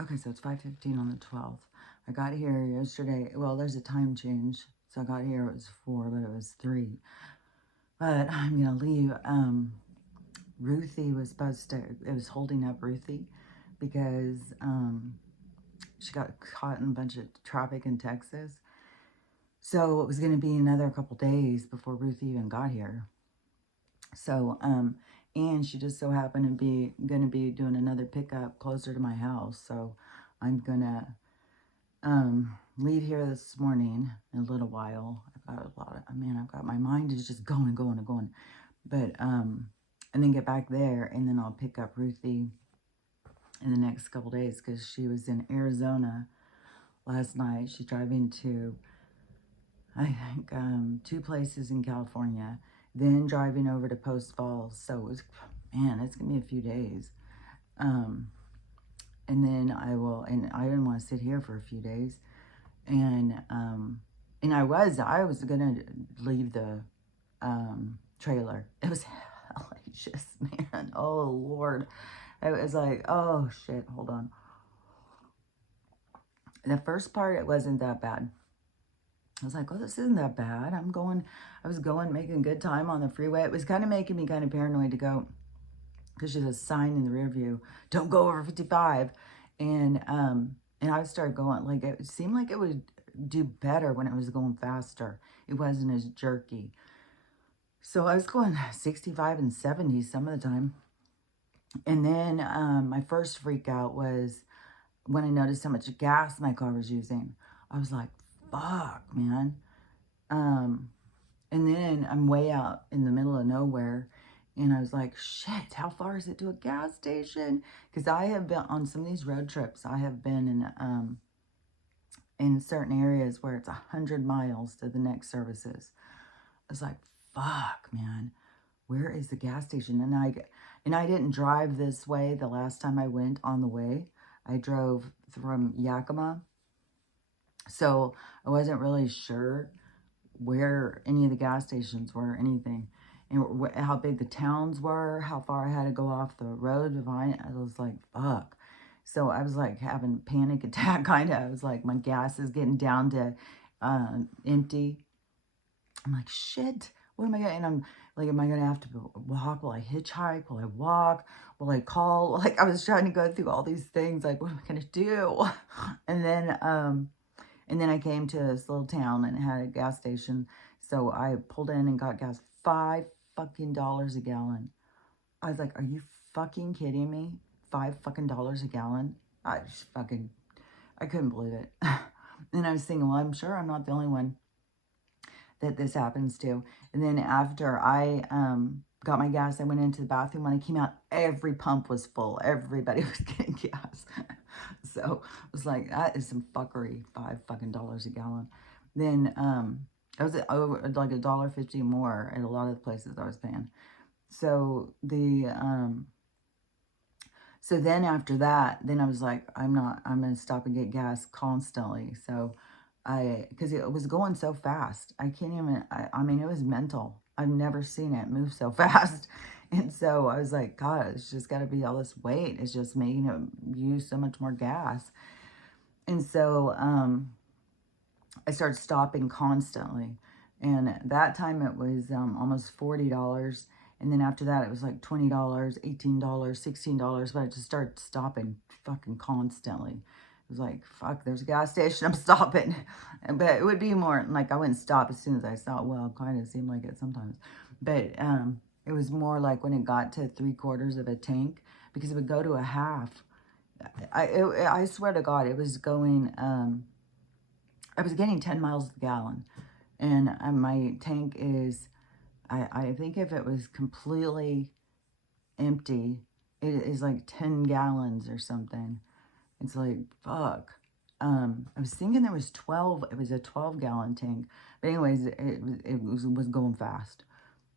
Okay, so it's 5:15 on the 12th. I got here yesterday. Well, there's a time change. So I got here, it was 4, but it was 3. But I'm going to leave. Ruthie was supposed to, it was holding up Ruthie because she got caught in a bunch of traffic in Texas. So it was going to be another couple days before Ruthie even got here. So, and she just so happened to be going to be doing another pickup closer to my house. So I'm going to leave here this morning in a little while. I've got a lot of, man, I've got, my mind is just going and going and going. But, and then get back there, and then I'll pick up Ruthie in the next couple days because she was in Arizona last night. She's driving to, I think, 2 places in California, then driving over to Post Falls. So it was, man, it's going to be a few days. And then I will, and I didn't want to sit here for a few days. And I was gonna leave the trailer. It was hellacious, man. Oh Lord, it was like, oh shit. Hold on. The first part, it wasn't that bad. I was like, oh, this isn't that bad. I was going, making good time on the freeway. It was kind of making me kind of paranoid to go, because there's a sign in the rear view, don't go over 55. And I started going, like, it seemed like it would do better when it was going faster. It wasn't as jerky. So I was going 65 and 70 some of the time. And then my first freak out was when I noticed how much gas my car was using. I was like, fuck, man. And then I'm way out in the middle of nowhere. And I was like, shit, how far is it to a gas station? Because I have been on some of these road trips. I have been in certain areas where it's 100 miles to the next services. I was like, fuck, man, where is the gas station? And I didn't drive this way the last time I went on the way. I drove from Yakima. So I wasn't really sure where any of the gas stations were or anything. And how big the towns were, how far I had to go off the road to find it. I was like, fuck. So I was like having a panic attack, kind of. I was like, my gas is getting down to empty. I'm like, shit, what am I going to, and I'm like, am I going to have to walk? Will I hitchhike? Will I walk? Will I call? Like, I was trying to go through all these things. Like, what am I going to do? And then I came to this little town and it had a gas station. So I pulled in and got gas, $5 fucking a gallon. I was like, are you fucking kidding me? $5 fucking a gallon? I couldn't believe it. And I was thinking, well, I'm sure I'm not the only one that this happens to. And then after I got my gas, I went into the bathroom. When I came out, every pump was full. Everybody was getting gas. So I was like, that is some fuckery, $5 fucking a gallon. Then it was over like $1.50 more at a lot of the places I was paying. So so then after that, then I was like, I'm going to stop and get gas constantly. So because it was going so fast. I can't even, I mean, it was mental. I've never seen it move so fast. And so I was like, God, it's just got to be all this weight. It's just making it use so much more gas. And so I started stopping constantly. And that time it was almost $40. And then after that, it was like $20, $18, $16. But I just started stopping fucking constantly. It was like, fuck, there's a gas station, I'm stopping. But it would be more like I wouldn't stop as soon as I saw it. Well, kind of seemed like it sometimes. But it was more like when it got to 3/4 of a tank, because it would go to a half. I swear to God, it was going, I was getting 10 miles a gallon. And my tank is, I think if it was completely empty, it is like 10 gallons or something. It's like, fuck. I was thinking there was 12, it was a 12-gallon tank. But anyways, it was going fast.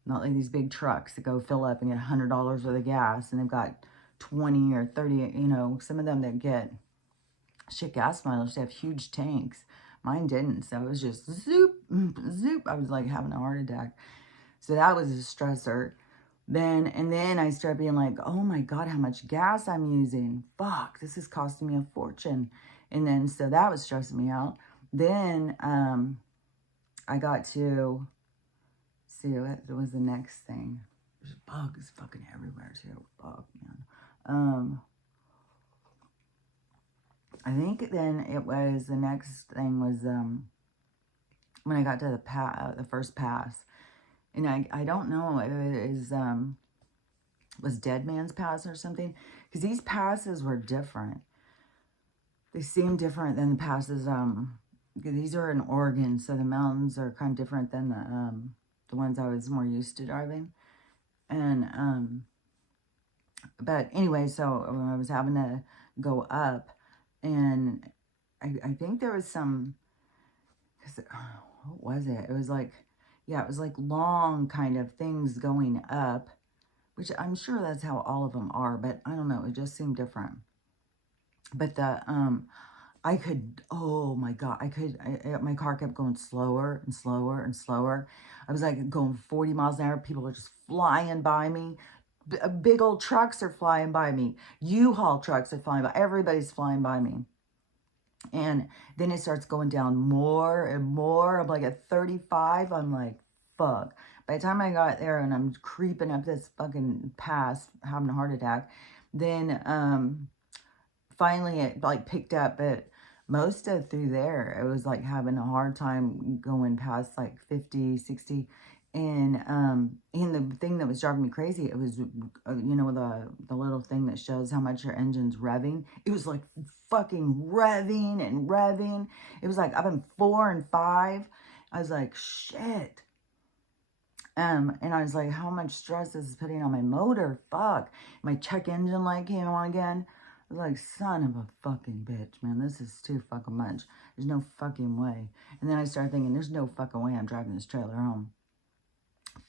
Not like these big trucks that go fill up and get $100 worth of gas, and they've got 20 or 30, some of them that get shit gas mileage, they have huge tanks. Mine didn't, so it was just zoop, zoop. I was like having a heart attack. So that was a stressor. And then I started being like, oh my God, how much gas I'm using. Fuck, this is costing me a fortune. And then, so that was stressing me out. Then, I got to see what was the next thing. There's bugs fucking everywhere too. Fuck, man. I think then it was, the next thing was, when I got to the first pass. And I don't know, it was Dead Man's Pass or something. Because these passes were different. They seem different than the passes, these are in Oregon, so the mountains are kind of different than the ones I was more used to driving. And, but anyway, so I was having to go up, and I think there was some, because, what was it? It was like, yeah, it was like long kind of things going up, which I'm sure that's how all of them are, but I don't know, it just seemed different. But I could, oh my God, my car kept going slower and slower and slower. I was like going 40 miles an hour. People are just flying by me. Big old trucks are flying by me. U-Haul trucks are flying by. Everybody's flying by me. And then it starts going down more and more. I'm like at 35. I'm like, fuck. By the time I got there and I'm creeping up this fucking pass, having a heart attack, then finally it like picked up. But most of through there, it was like having a hard time going past like 50, 60. And the thing that was driving me crazy, it was, you know, the little thing that shows how much your engine's revving. It was like fucking revving and revving. It was like up in 4 and 5. I was like, shit. And I was like, how much stress this is putting on my motor? Fuck. My check engine light came on again. I was like, son of a fucking bitch, man. This is too fucking much. There's no fucking way. And then I started thinking, there's no fucking way I'm driving this trailer home.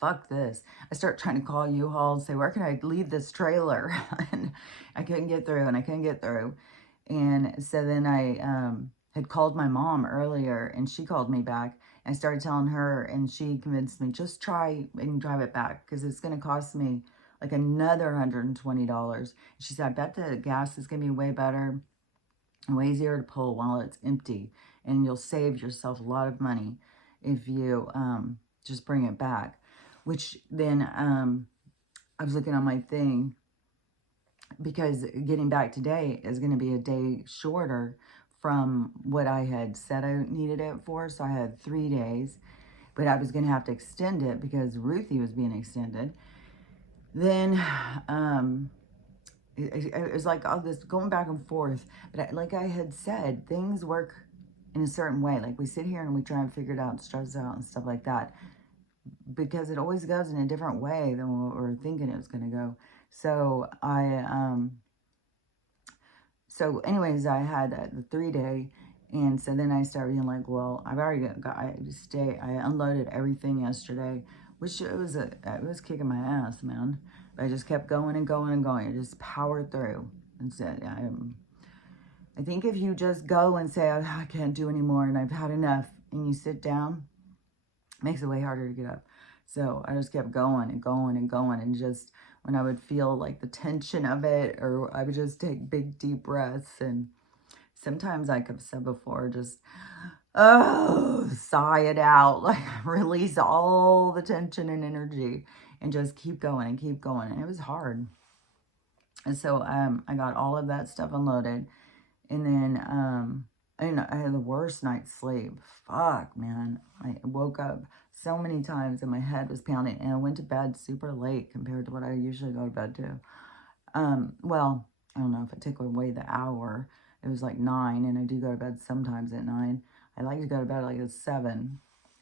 Fuck this. I start trying to call U-Haul and say, where can I leave this trailer? And I couldn't get through, and I couldn't get through. And so then I had called my mom earlier, and she called me back. And I started telling her, and she convinced me, just try and drive it back, because it's going to cost me like another $120. She said, I bet the gas is going to be way better, way easier to pull while it's empty. And you'll save yourself a lot of money if you just bring it back. Which then I was looking on my thing, because getting back today is going to be a day shorter from what I had said I needed it for. So I had 3 days, but I was going to have to extend it because Ruthie was being extended. Then it was like all this going back and forth. But like I had said, things work in a certain way. Like we sit here and we try and figure it out and stress out and stuff like that, because it always goes in a different way than what we were thinking it was going to go. So so anyways, I had the 3 day, and so then I started being like, well, I've already I unloaded everything yesterday, which it was kicking my ass, man. But I just kept going and going and going. I just powered through and said, I think if you just go and say, I can't do anymore and I've had enough, and you sit down, it makes it way harder to get up. So I just kept going and going and going, and just when I would feel like the tension of it, or I would just take big deep breaths, and sometimes, like I've said before, just sigh it out, like release all the tension and energy, and just keep going and keep going. And it was hard. And so I got all of that stuff unloaded, and then I had the worst night's sleep. Fuck, man. I woke up so many times and my head was pounding, and I went to bed super late compared to what I usually go to bed to. Well, I don't know if I take away the hour. It was like 9, and I do go to bed sometimes at 9. I like to go to bed like at 7.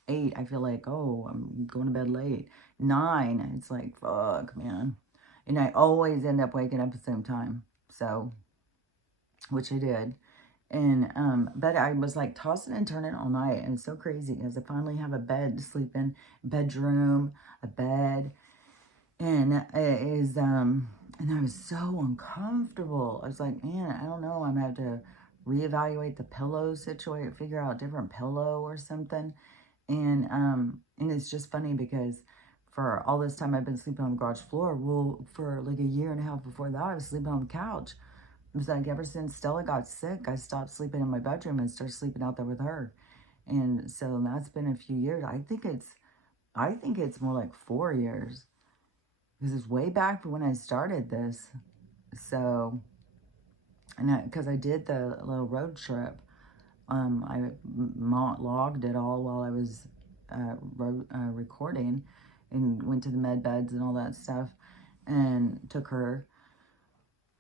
8, I feel like, oh, I'm going to bed late. 9, it's like, fuck, man. And I always end up waking up at the same time. So, which I did. And, but I was like tossing and turning all night. And it's so crazy because I finally have a bed to sleep in, bedroom, a bed. And it is, and I was so uncomfortable. I was like, man, I don't know. I'm going to have to reevaluate the pillow situation, figure out a different pillow or something. And it's just funny because for all this time I've been sleeping on the garage floor. Well, for like a year and a half before that, I was sleeping on the couch. It was like ever since Stella got sick, I stopped sleeping in my bedroom and started sleeping out there with her. And so that's been a few years. I think it's more like 4 years because it's way back from when I started this. So, and because I did the little road trip, I logged it all while I was recording, and went to the med beds and all that stuff, and took her.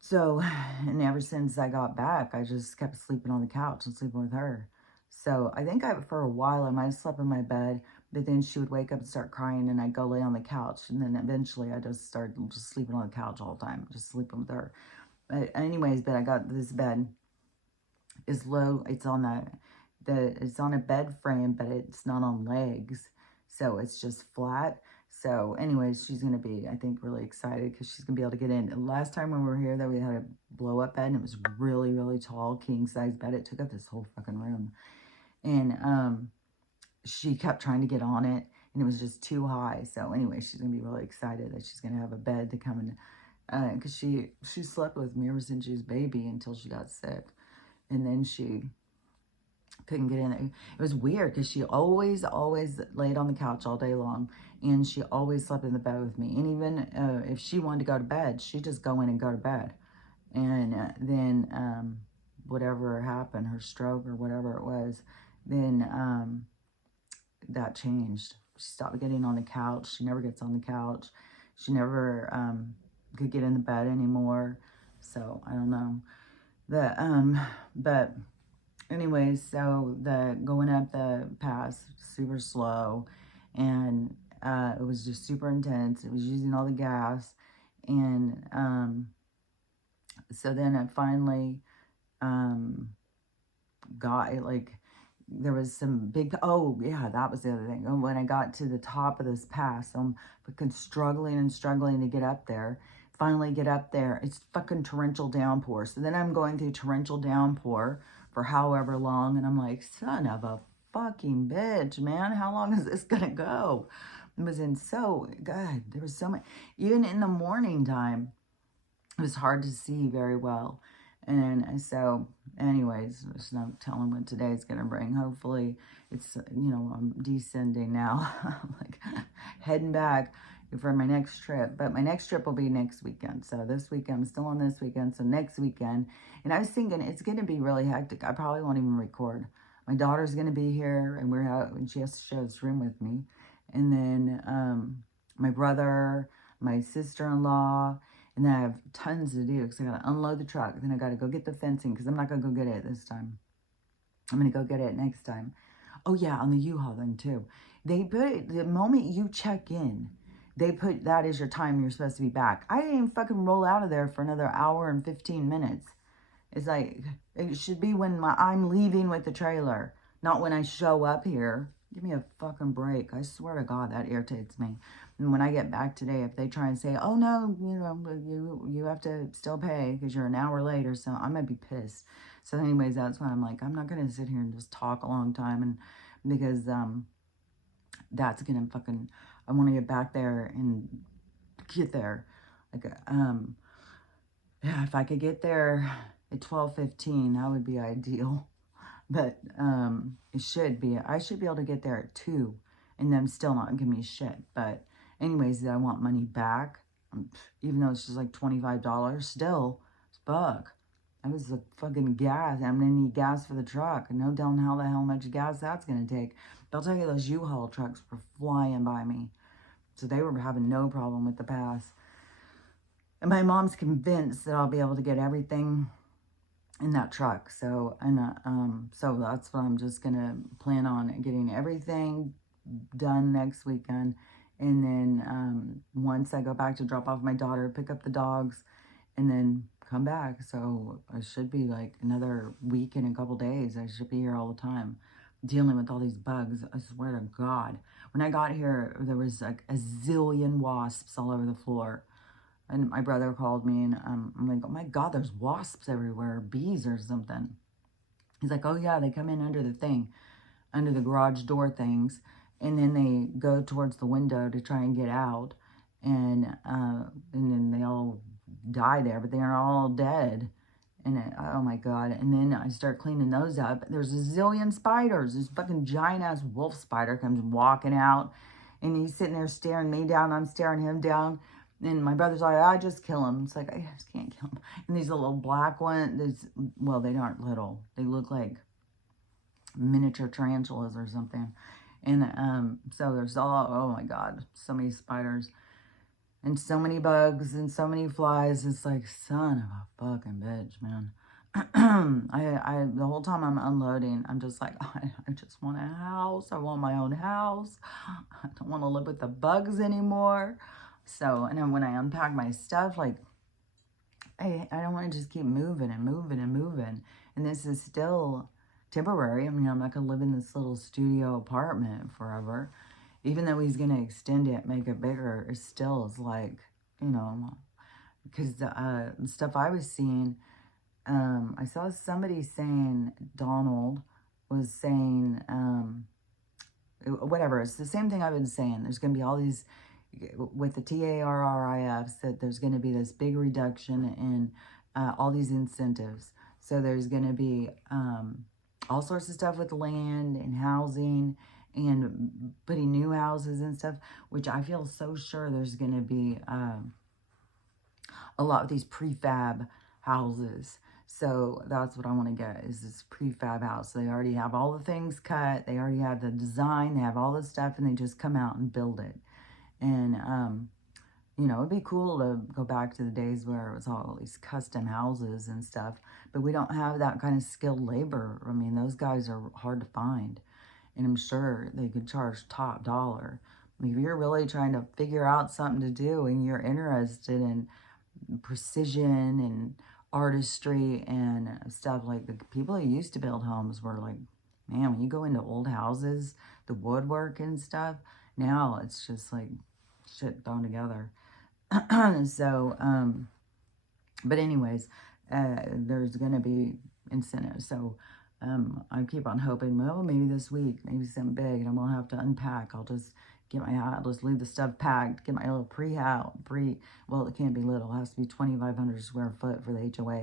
So, and ever since I got back, I just kept sleeping on the couch and sleeping with her. So I think for a while, I might have slept in my bed, but then she would wake up and start crying, and I'd go lay on the couch. And then eventually I just started just sleeping on the couch all the time, just sleeping with her. But anyways, but I got this bed is low. It's on it's on a bed frame, but it's not on legs. So it's just flat. So anyways, she's going to be, I think, really excited because she's going to be able to get in. And last time when we were here, that we had a blow up bed, and it was really, really tall, king size bed. It took up this whole fucking room. And she kept trying to get on it, and it was just too high. So anyway, she's going to be really excited that she's going to have a bed to come in. Because she slept with me ever since she was a baby until she got sick. And then she couldn't get in there. It was weird because she always laid on the couch all day long, and she always slept in the bed with me. And even if she wanted to go to bed, she'd just go in and go to bed. And then whatever happened, her stroke or whatever it was, then that changed. She stopped getting on the couch. She never gets on the couch. She never could get in the bed anymore. So I don't know. But anyways, so the going up the pass super slow, and it was just super intense. It was using all the gas, and so then I finally got it. Like, there was some big, oh yeah, that was the other thing. And when I got to the top of this pass, I'm fucking struggling and struggling to get up there. Finally get up there, it's fucking torrential downpour. So then I'm going through torrential downpour for however long, and I'm like, son of a fucking bitch, man, how long is this gonna go? It was God, there was so much, even in the morning time, it was hard to see very well. And so, anyways, there's no telling what today's going to bring. Hopefully, it's, I'm descending now, like heading back for my next trip. But my next trip will be next weekend. So this weekend, I'm still on this weekend. So next weekend. And I was thinking it's going to be really hectic. I probably won't even record. My daughter's going to be here, and we're out, and she has to share this room with me. And then my brother, my sister-in-law, and then I have tons to do because I got to unload the truck. Then I got to go get the fencing because I'm not going to go get it this time. I'm going to go get it next time. Oh, yeah, on the U-Haul thing, too. They put it, the moment you check in, they put that as your time you're supposed to be back. I didn't even fucking roll out of there for another hour and 15 minutes. It's like, it should be when I'm leaving with the trailer, not when I show up here. Give me a fucking break. I swear to God, that irritates me. And when I get back today, if they try and say, oh, no, you have to still pay because you're an hour late or so, I'm going to be pissed. So anyways, that's why I'm like, I'm not going to sit here and just talk a long time. And because that's going to fucking, I want to get back there and get there. Like, yeah, if I could get there at 12:15, that would be ideal. But it should be. I should be able to get there at 2, and them still not give me shit. But anyways, I want money back, even though it's just like $25. Still, it's buck. That was the fucking gas. I'm gonna need gas for the truck. No telling how the hell much gas that's gonna take. I'll tell you, those U-Haul trucks were flying by me, so they were having no problem with the pass. And my mom's convinced that I'll be able to get everything in that truck. So, and so that's what I'm just gonna plan on, getting everything done next weekend. And then once I go back to drop off my daughter, pick up the dogs, and then come back. So I should be like another week and a couple days. I should be here all the time dealing with all these bugs. I swear to God. When I got here, there was like a zillion wasps all over the floor. And my brother called me, and I'm like, oh my God, there's wasps everywhere, bees or something. He's like, oh yeah, they come in under the thing, under the garage door things. and then they go towards the window to try and get out, and then they all die there, but they are all dead. And oh my God. And then I start cleaning those up. There's a zillion spiders. This fucking giant ass wolf spider comes walking out, and he's sitting there staring me down. I'm staring him down. And my brother's like, I just kill him. It's like, I just can't kill him. And these little black ones, well, they aren't little. They look like miniature tarantulas or something. And so there's all, oh my God, so many spiders and so many bugs and so many flies. It's like, son of a fucking bitch, man. The whole time I'm unloading, I'm just like, I just want a house. I want my own house. I don't want to live with the bugs anymore. So, and then when I unpack my stuff, like, I don't want to just keep moving and moving and moving. And this is still temporary. I mean, I'm not going to live in this little studio apartment forever. Even though he's going to extend it, make it bigger, it still is like, you know, because the stuff I was seeing, I saw somebody saying, Donald was saying, whatever, it's the same thing I've been saying. There's going to be all these, with the TARRIFs, that there's going to be this big reduction in all these incentives. So there's going to be all sorts of stuff with land and housing and putting new houses and stuff, which I feel so sure there's going to be a lot of these prefab houses. So that's what I want to get, is this prefab house. They already have all the things cut. They already have the design. They have all the stuff, and they just come out and build it. And, you know, it'd be cool to go back to the days where it was all these custom houses and stuff. But we don't have that kind of skilled labor. I mean, those guys are hard to find. And I'm sure they could charge top dollar. I mean, if you're really trying to figure out something to do and you're interested in precision and artistry and stuff, like the people who used to build homes were like, man, when you go into old houses, the woodwork and stuff, now it's just like shit thrown together. So, but anyways, there's going to be incentives. So, I keep on hoping, well, maybe this week, maybe something big, and I won't have to unpack. I'll just get my house, I'll just leave the stuff packed, get my little well, it can't be little. It has to be 2,500 square foot for the HOA.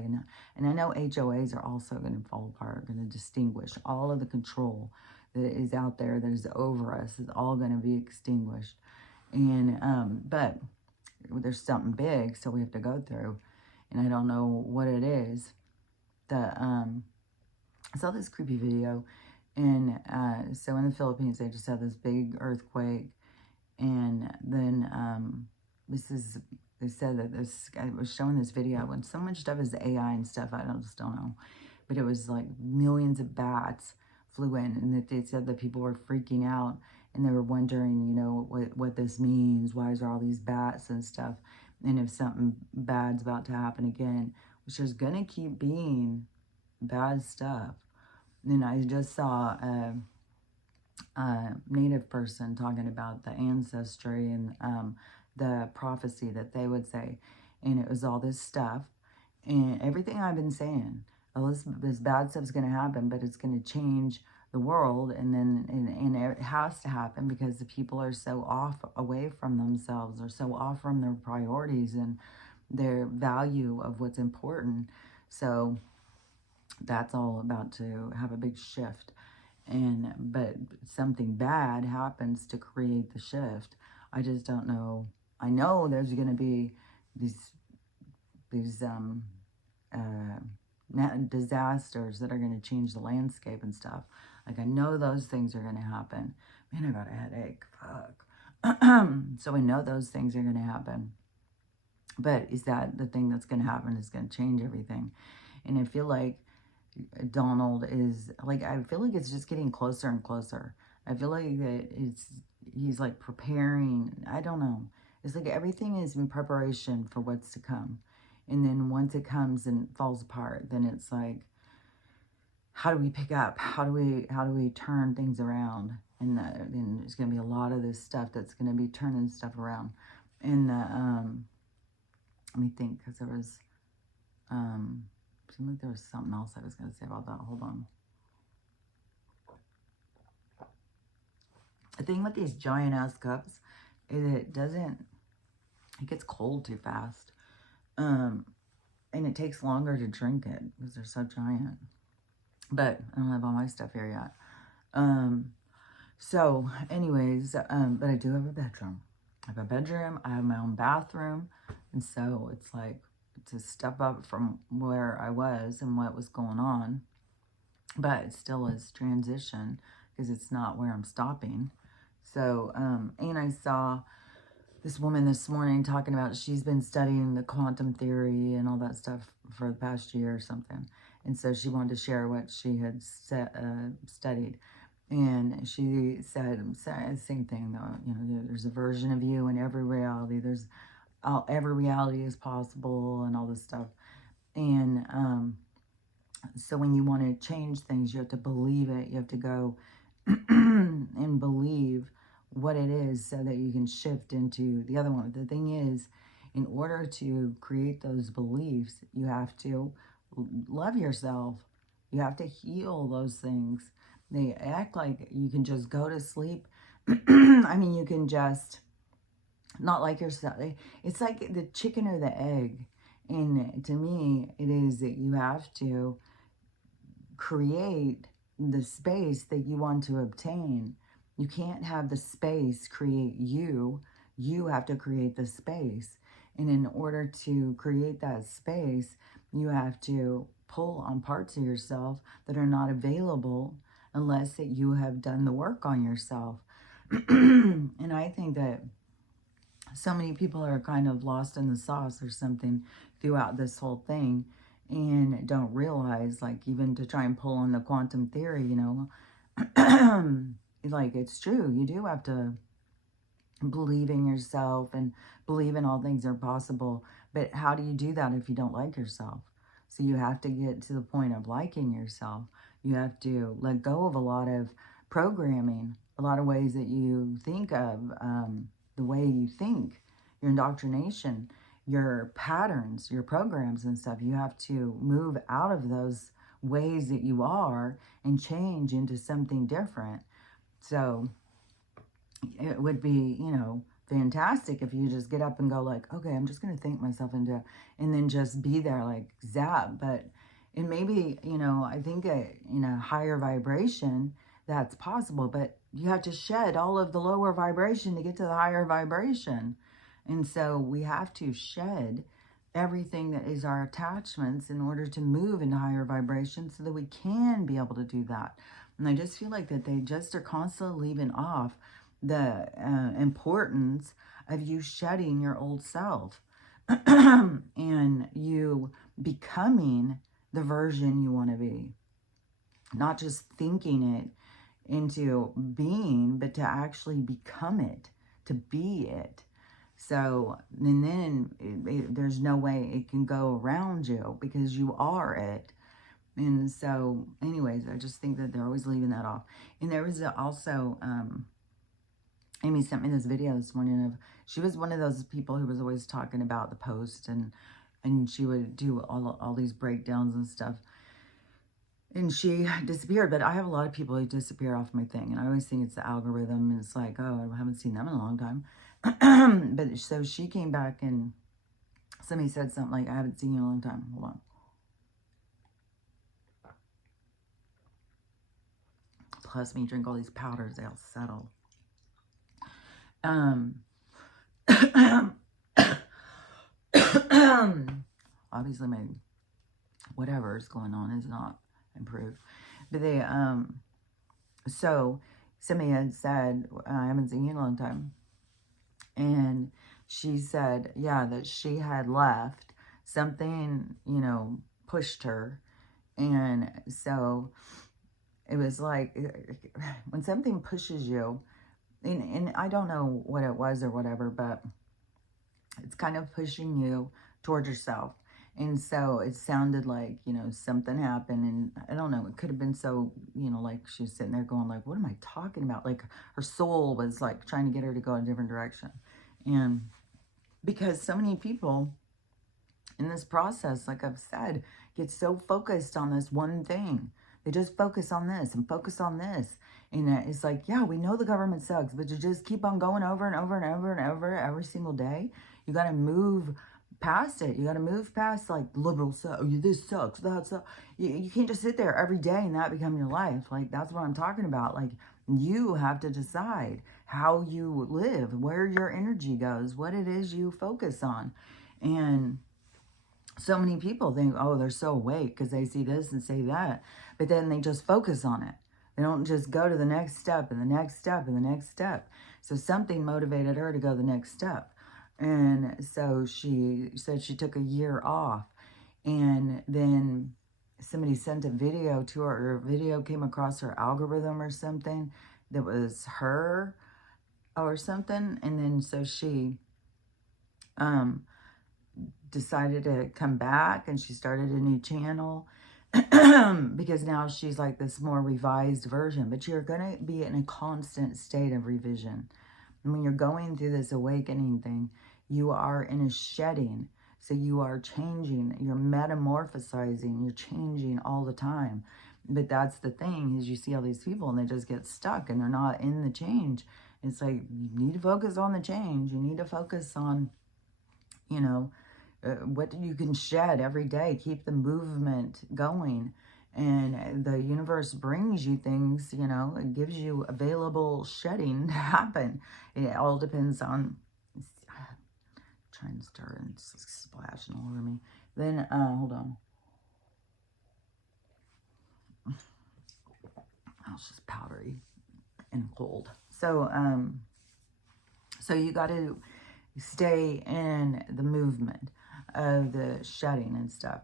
And I know HOAs are also going to fall apart, going to distinguish all of the control that is out there that is over us is all going to be extinguished. And, but there's something big, so we have to go through. And I don't know what it is. I saw this creepy video, and so in the Philippines, they just had this big earthquake, and then they said that this guy was showing this video, and so much stuff is AI and stuff, I just don't know, but it was like millions of bats flew in, and that they said that people were freaking out, and they were wondering, you know, what this means, why is there all these bats and stuff, and if something bad's about to happen again, which is gonna keep being bad stuff. And I just saw a native person talking about the ancestry and the prophecy that they would say. And it was all this stuff. And everything I've been saying, oh, this bad stuff's going to happen, but it's going to change the world. And then and it has to happen because the people are so off away from themselves, or so off from their priorities and their value of what's important. So that's all about to have a big shift. But something bad happens to create the shift. I just don't know. I know there's going to be these disasters that are going to change the landscape and stuff. Like, I know those things are going to happen. Man, I got a headache. Fuck. So I know those things are going to happen. But is that the thing that's going to happen is going to change everything? And I feel like Donald is, like, I feel like it's just getting closer and closer. I feel like that he's like preparing, I don't know. It's like everything is in preparation for what's to come. And then once it comes and falls apart, then it's like, how do we pick up? How do we turn things around? And there's going to be a lot of this stuff that's going to be turning stuff around. And let me think, because there was, seemed like there was something else I was going to say about that. Hold on. The thing with these giant ass cups is it gets cold too fast. And it takes longer to drink it because they're so giant. But I don't have all my stuff here yet. So anyways, but I do have a bedroom. I have a bedroom, I have my own bathroom. And so it's like, it's a step up from where I was and what was going on. But it still is transition because it's not where I'm stopping. So, and I saw this woman this morning talking about she's been studying the quantum theory and all that stuff for the past year or something. And so she wanted to share what she had studied. And she said, same thing though, you know, there's a version of you in every reality. Every reality is possible and all this stuff. And so when you want to change things, you have to believe it. You have to go and believe what it is so that you can shift into the other one. The thing is, in order to create those beliefs, you have to love yourself. You have to heal those things. They act like you can just go to sleep. I mean, you can just not like yourself. It's like the chicken or the egg. And to me, it is that you have to create the space that you want to obtain. You can't have the space create you. You have to create the space. And in order to create that space, you have to pull on parts of yourself that are not available unless that you have done the work on yourself. And I think that so many people are kind of lost in the sauce or something throughout this whole thing and don't realize, like, even to try and pull on the quantum theory, you know, like, it's true. You do have to believe in yourself and believe in all things are possible. But how do you do that if you don't like yourself? So you have to get to the point of liking yourself. You have to let go of a lot of programming, a lot of ways that you think of, the way you think, your indoctrination, your patterns, your programs and stuff. You have to move out of those ways that you are and change into something different. So it would be, you know, fantastic if you just get up and go like, okay, I'm just going to think myself into, and then just be there like zap. But it maybe, you know, I think in a higher vibration, that's possible, but you have to shed all of the lower vibration to get to the higher vibration. And so we have to shed everything that is our attachments in order to move into higher vibrations so that we can be able to do that. And I just feel like that they just are constantly leaving off the importance of you shedding your old self and you becoming the version you want to be. Not just thinking it into being, but to actually become it, to be it. So, and then there's no way it can go around you because you are it. And so, anyways, I just think that they're always leaving that off. And there was also, Amy sent me this video this morning of, she was one of those people who was always talking about the post and she would do all these breakdowns and stuff. And she disappeared, but I have a lot of people who disappear off my thing. And I always think it's the algorithm. And it's like, oh, I haven't seen them in a long time. But so she came back and somebody said something like, I haven't seen you in a long time. Hold on. Plus, when you drink all these powders, they'll settle. Obviously, my whatever is going on is not improved. But they, so somebody had said, I haven't seen you in a long time. And she said, yeah, that she had left. Something, you know, pushed her. And so it was like, when something pushes you, and I don't know what it was or whatever, but it's kind of pushing you towards yourself. And so it sounded like, you know, something happened. And I don't know, it could have been so, you know, like she was sitting there going like, what am I talking about? Like her soul was like trying to get her to go in a different direction. And because so many people in this process, like I've said, get so focused on this one thing They just focus on this and focus on this. And it's like, yeah, we know the government sucks, but to just keep on going over and over and over and over every single day, you got to move past it. You got to move past like liberal suck. Oh, this sucks. That sucks. You can't just sit there every day and that become your life. Like, that's what I'm talking about. Like, you have to decide how you live, where your energy goes, what it is you focus on. And so many people think, oh, they're so awake because they see this and say that. But then they just focus on it. They don't just go to the next step and the next step and the next step. So something motivated her to go the next step. And so she said she took a year off. And then somebody sent a video to her, or a video came across her algorithm or something that was her or something. And then so she decided to come back, and she started a new channel because now she's like this more revised version. But you're going to be in a constant state of revision. And when you're going through this awakening thing, you are in a shedding. So you are changing, you're metamorphosizing, you're changing all the time. But that's the thing, is you see all these people and they just get stuck and they're not in the change. It's like, you need to focus on the change. You need to focus on, you know, what you can shed every day. Keep the movement going. And the universe brings you things, you know, it gives you available shedding to happen. It all depends on, trying to stir and splashing all over me. Then, hold on. Oh, it's just powdery and cold. So, so you got to stay in the movement of the shedding and stuff.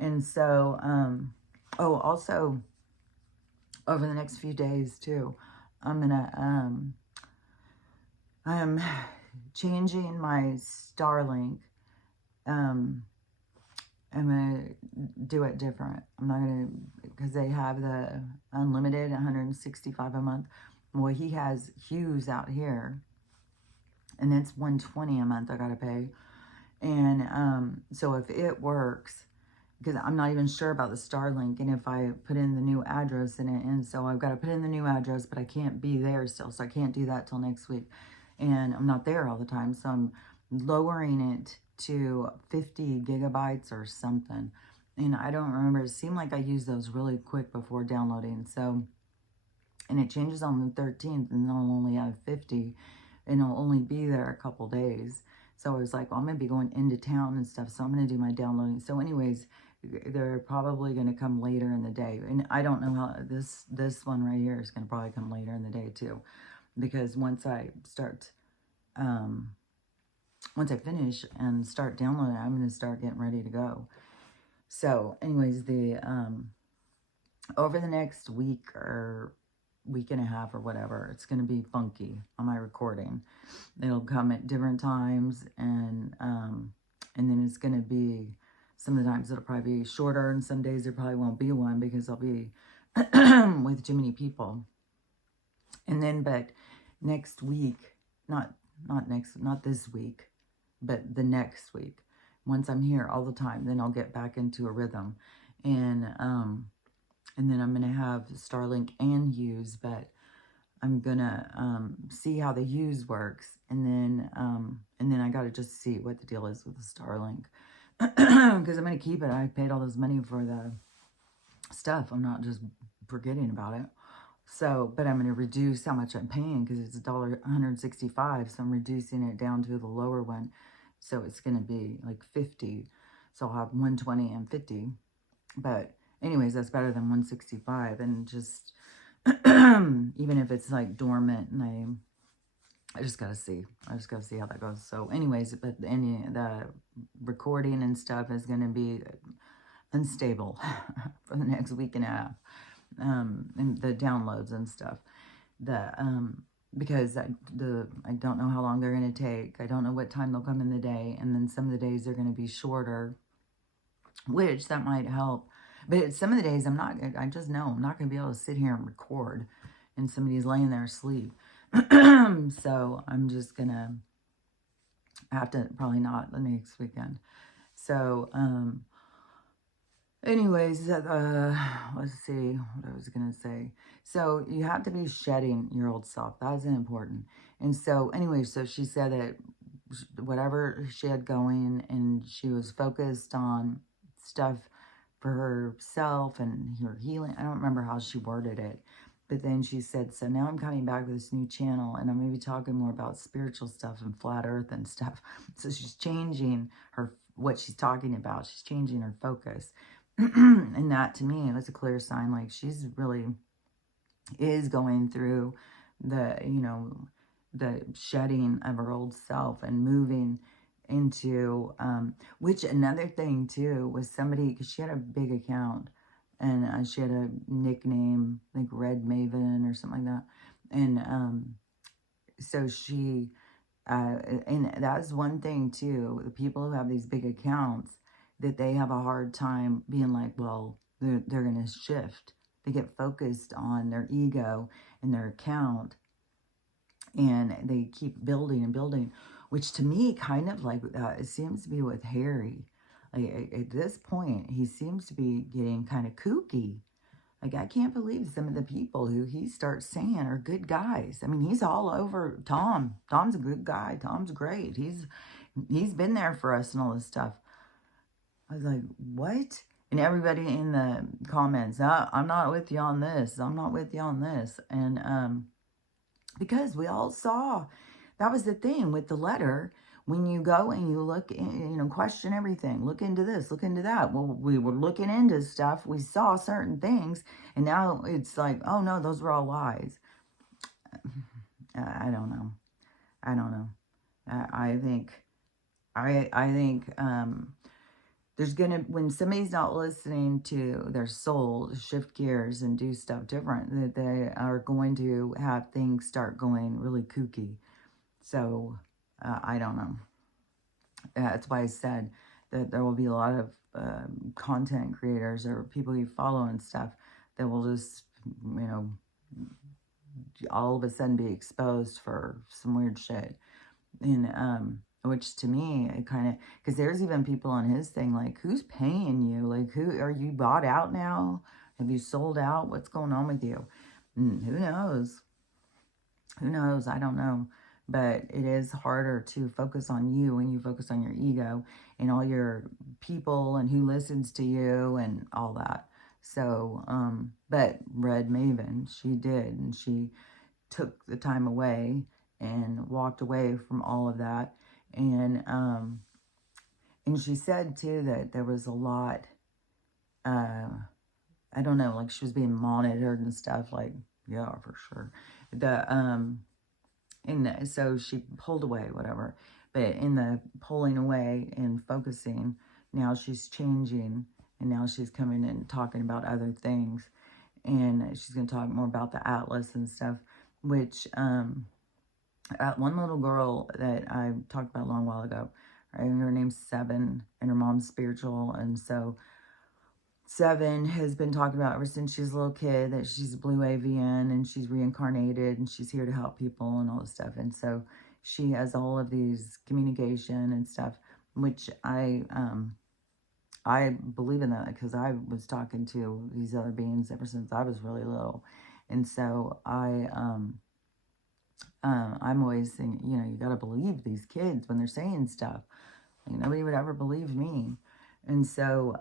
And so, oh, also, over the next few days, too, I'm changing my Starlink. I'm going to do it different. I'm not going to, because they have the unlimited 165 a month. Well, he has Hughes out here, and it's 120 a month I got to pay. And so if it works, because I'm not even sure about the Starlink, and if I put in the new address in it, and so I've got to put in the new address, but I can't be there still, so I can't do that till next week. And I'm not there all the time, so I'm lowering it to 50 gigabytes or something. And I don't remember, it seemed like I used those really quick before downloading. So, and it changes on the 13th, and I'll only have 50, and I'll only be there a couple days. So I was like, well, I'm going to be going into town and stuff, so I'm going to do my downloading. So anyways, they're probably going to come later in the day. And I don't know how, this one right here is going to probably come later in the day too. Because once I start, once I finish and start downloading, I'm going to start getting ready to go. So anyways, the, over the next week or week and a half or whatever, it's going to be funky on my recording. It'll come at different times, and then it's going to be, some of the times it'll probably be shorter, and some days there probably won't be one because I'll be with too many people. And then, but next week, not this week, but the next week, once I'm here all the time, then I'll get back into a rhythm. And then I'm going to have Starlink and Hughes, but I'm going to see how the Hughes works. And then I got to just see what the deal is with the Starlink. Because I'm going to keep it. I paid all this money for the stuff. I'm not just forgetting about it. So, but I'm going to reduce how much I'm paying, because it's $165. So I'm reducing it down to the lower one. So it's going to be like 50. So I'll have 120 and 50. But anyways, that's better than 165. And just, even if it's like dormant, and I just got to see. I just got to see how that goes. So anyways, but the recording and stuff is going to be unstable for the next week and a half. And the downloads and stuff. Because I don't know how long they're going to take. I don't know what time they'll come in the day. And then some of the days they're going to be shorter, which that might help. But some of the days I just know I'm not going to be able to sit here and record and somebody's laying there asleep. So I'm just going to have to, probably not the next weekend. So, Anyways, let's see what I was gonna say. So you have to be shedding your old self. That's important. And so, anyway, so she said that whatever she had going, and she was focused on stuff for herself and her healing. I don't remember how she worded it, but then she said, "So now I'm coming back with this new channel, and I'm going to be talking more about spiritual stuff and flat Earth and stuff." So she's changing her what she's talking about. She's changing her focus. And that to me was a clear sign, like she's really is going through the, the shedding of her old self and moving into, which another thing too was somebody, because she had a big account, and she had a nickname like Red Maven or something like that. And so she, and that's one thing too, the people who have these big accounts, that they have a hard time being like, well, they're going to shift. They get focused on their ego and their account, and they keep building and building, which to me kind of like it seems to be with Harry. Like at this point, he seems to be getting kind of kooky. Like, I can't believe some of the people who he starts saying are good guys. I mean, he's all over Tom. Tom's a good guy. Tom's great. He's been there for us and all this stuff. I was like, what? And everybody in the comments, I'm not with you on this. I'm not with you on this. And because we all saw, that was the thing with the letter. When you go and you look, question everything, look into this, look into that. Well, we were looking into stuff. We saw certain things. And now it's like, oh no, those were all lies. I don't know. I don't know. I think, I think, there's going to, when somebody's not listening to their soul to shift gears and do stuff different, that they are going to have things start going really kooky. So, I don't know. That's why I said that there will be a lot of content creators or people you follow and stuff that will just, all of a sudden be exposed for some weird shit. And, which to me, it kind of, because there's even people on his thing, like, who's paying you? Like, who, are you bought out now? Have you sold out? What's going on with you? And who knows? Who knows? I don't know. But it is harder to focus on you when you focus on your ego and all your people and who listens to you and all that. So, but Red Maven, she did, and she took the time away and walked away from all of that. And she said too that there was a lot, I don't know, like she was being monitored and stuff, like, yeah, for sure. And so she pulled away, whatever. But in the pulling away and focusing, now she's changing, and now she's coming and talking about other things. And she's going to talk more about the Atlas and stuff, which, one little girl that I talked about a long while ago, right? Her name's Seven, and her mom's spiritual. And so Seven has been talking about ever since she's a little kid that she's a blue avian and she's reincarnated and she's here to help people and all this stuff. And so she has all of these communication and stuff, which I believe in that because I was talking to these other beings ever since I was really little. And so I'm always saying, you got to believe these kids when they're saying stuff. Like, nobody would ever believe me. And so,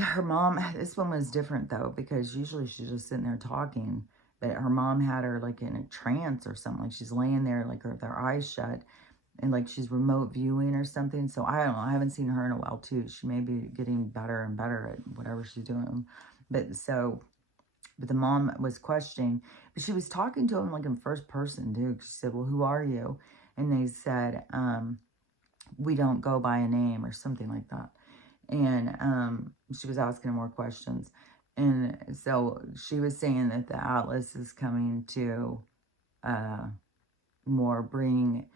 her mom, this one was different though, because usually she's just sitting there talking, but her mom had her like in a trance or something. Like she's laying there, like with her eyes shut, and like she's remote viewing or something. So I don't know. I haven't seen her in a while too. She may be getting better and better at whatever she's doing. But the mom was questioning, but she was talking to him like in first person too. She said, well, who are you? And they said, we don't go by a name or something like that. And she was asking more questions. And so she was saying that the Atlas is coming to bring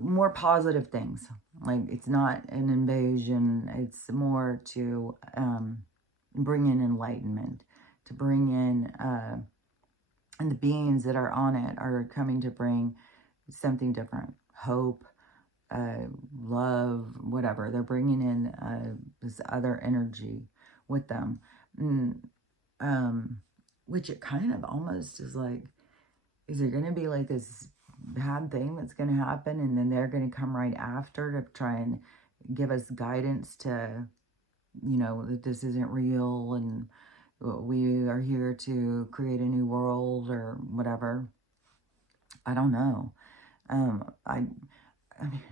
more positive things. Like, it's not an invasion. It's more to bring in enlightenment, to bring in, and the beings that are on it are coming to bring something different. Hope, love, whatever. They're bringing in this other energy with them. Mm, um, which it kind of almost is like, is there going to be like this bad thing that's going to happen, and then they're going to come right after to try and give us guidance to, that this isn't real, and we are here to create a new world or whatever. I don't know. I mean,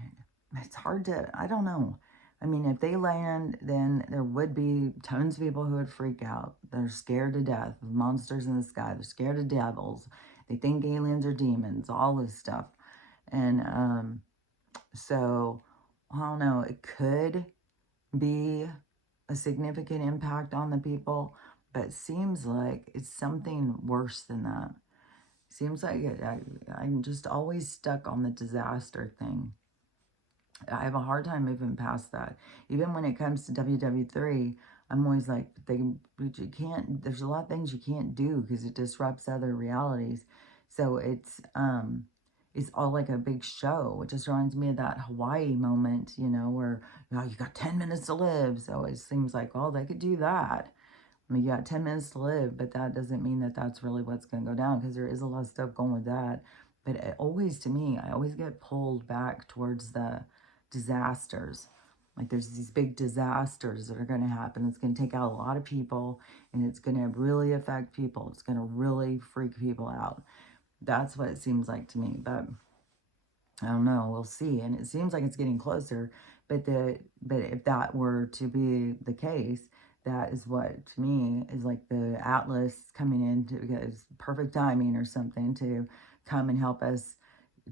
it's hard to, I don't know. I mean, if they land, then there would be tons of people who would freak out. They're scared to death of monsters in the sky. They're scared of devils. They think aliens are demons, all this stuff. And so, I don't know. It could be a significant impact on the people, but it seems like it's something worse than that. Seems like I'm just always stuck on the disaster thing. I have a hard time moving past that. Even when it comes to WW3, I'm always like, you can't, there's a lot of things you can't do because it disrupts other realities. So it's all like a big show. It just reminds me of that Hawaii moment, where, you got 10 minutes to live. So it seems like, oh, they could do that. I mean, you got 10 minutes to live, but that doesn't mean that that's really what's going to go down, because there is a lot of stuff going with that. But it always, to me, I always get pulled back towards the disasters. Like there's these big disasters that are going to happen. It's going to take out a lot of people, and it's going to really affect people. It's going to really freak people out. That's what it seems like to me. But I don't know. We'll see. And it seems like it's getting closer. But if that were to be the case, that is what, to me, is like the Atlas coming in to get perfect timing or something to come and help us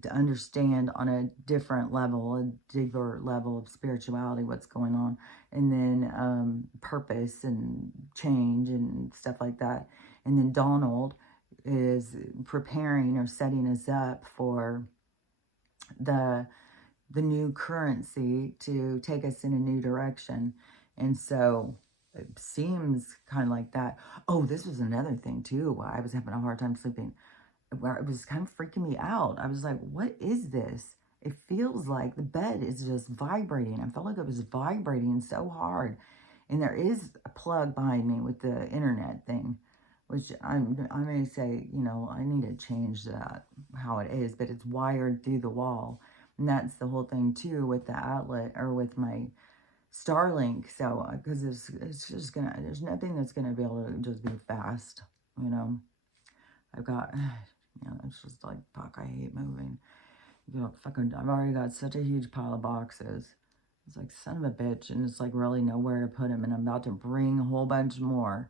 to understand on a different level, a deeper level of spirituality, what's going on. And then purpose and change and stuff like that. And then Donald is preparing or setting us up for the new currency to take us in a new direction. And so it seems kind of like that. Oh, this was another thing too, why I was having a hard time sleeping, where it was kind of freaking me out. I was like, what is this? It feels like the bed is just vibrating. I felt like it was vibrating so hard. And there is a plug behind me with the internet thing, which I may say, I need to change that, how it is, but it's wired through the wall. And that's the whole thing too with the outlet, or with my Starlink. So, because it's just there's nothing that's gonna be able to just be fast, I've got, it's just like, fuck, I hate moving. I've already got such a huge pile of boxes. It's like, son of a bitch, and it's like really nowhere to put them, and I'm about to bring a whole bunch more.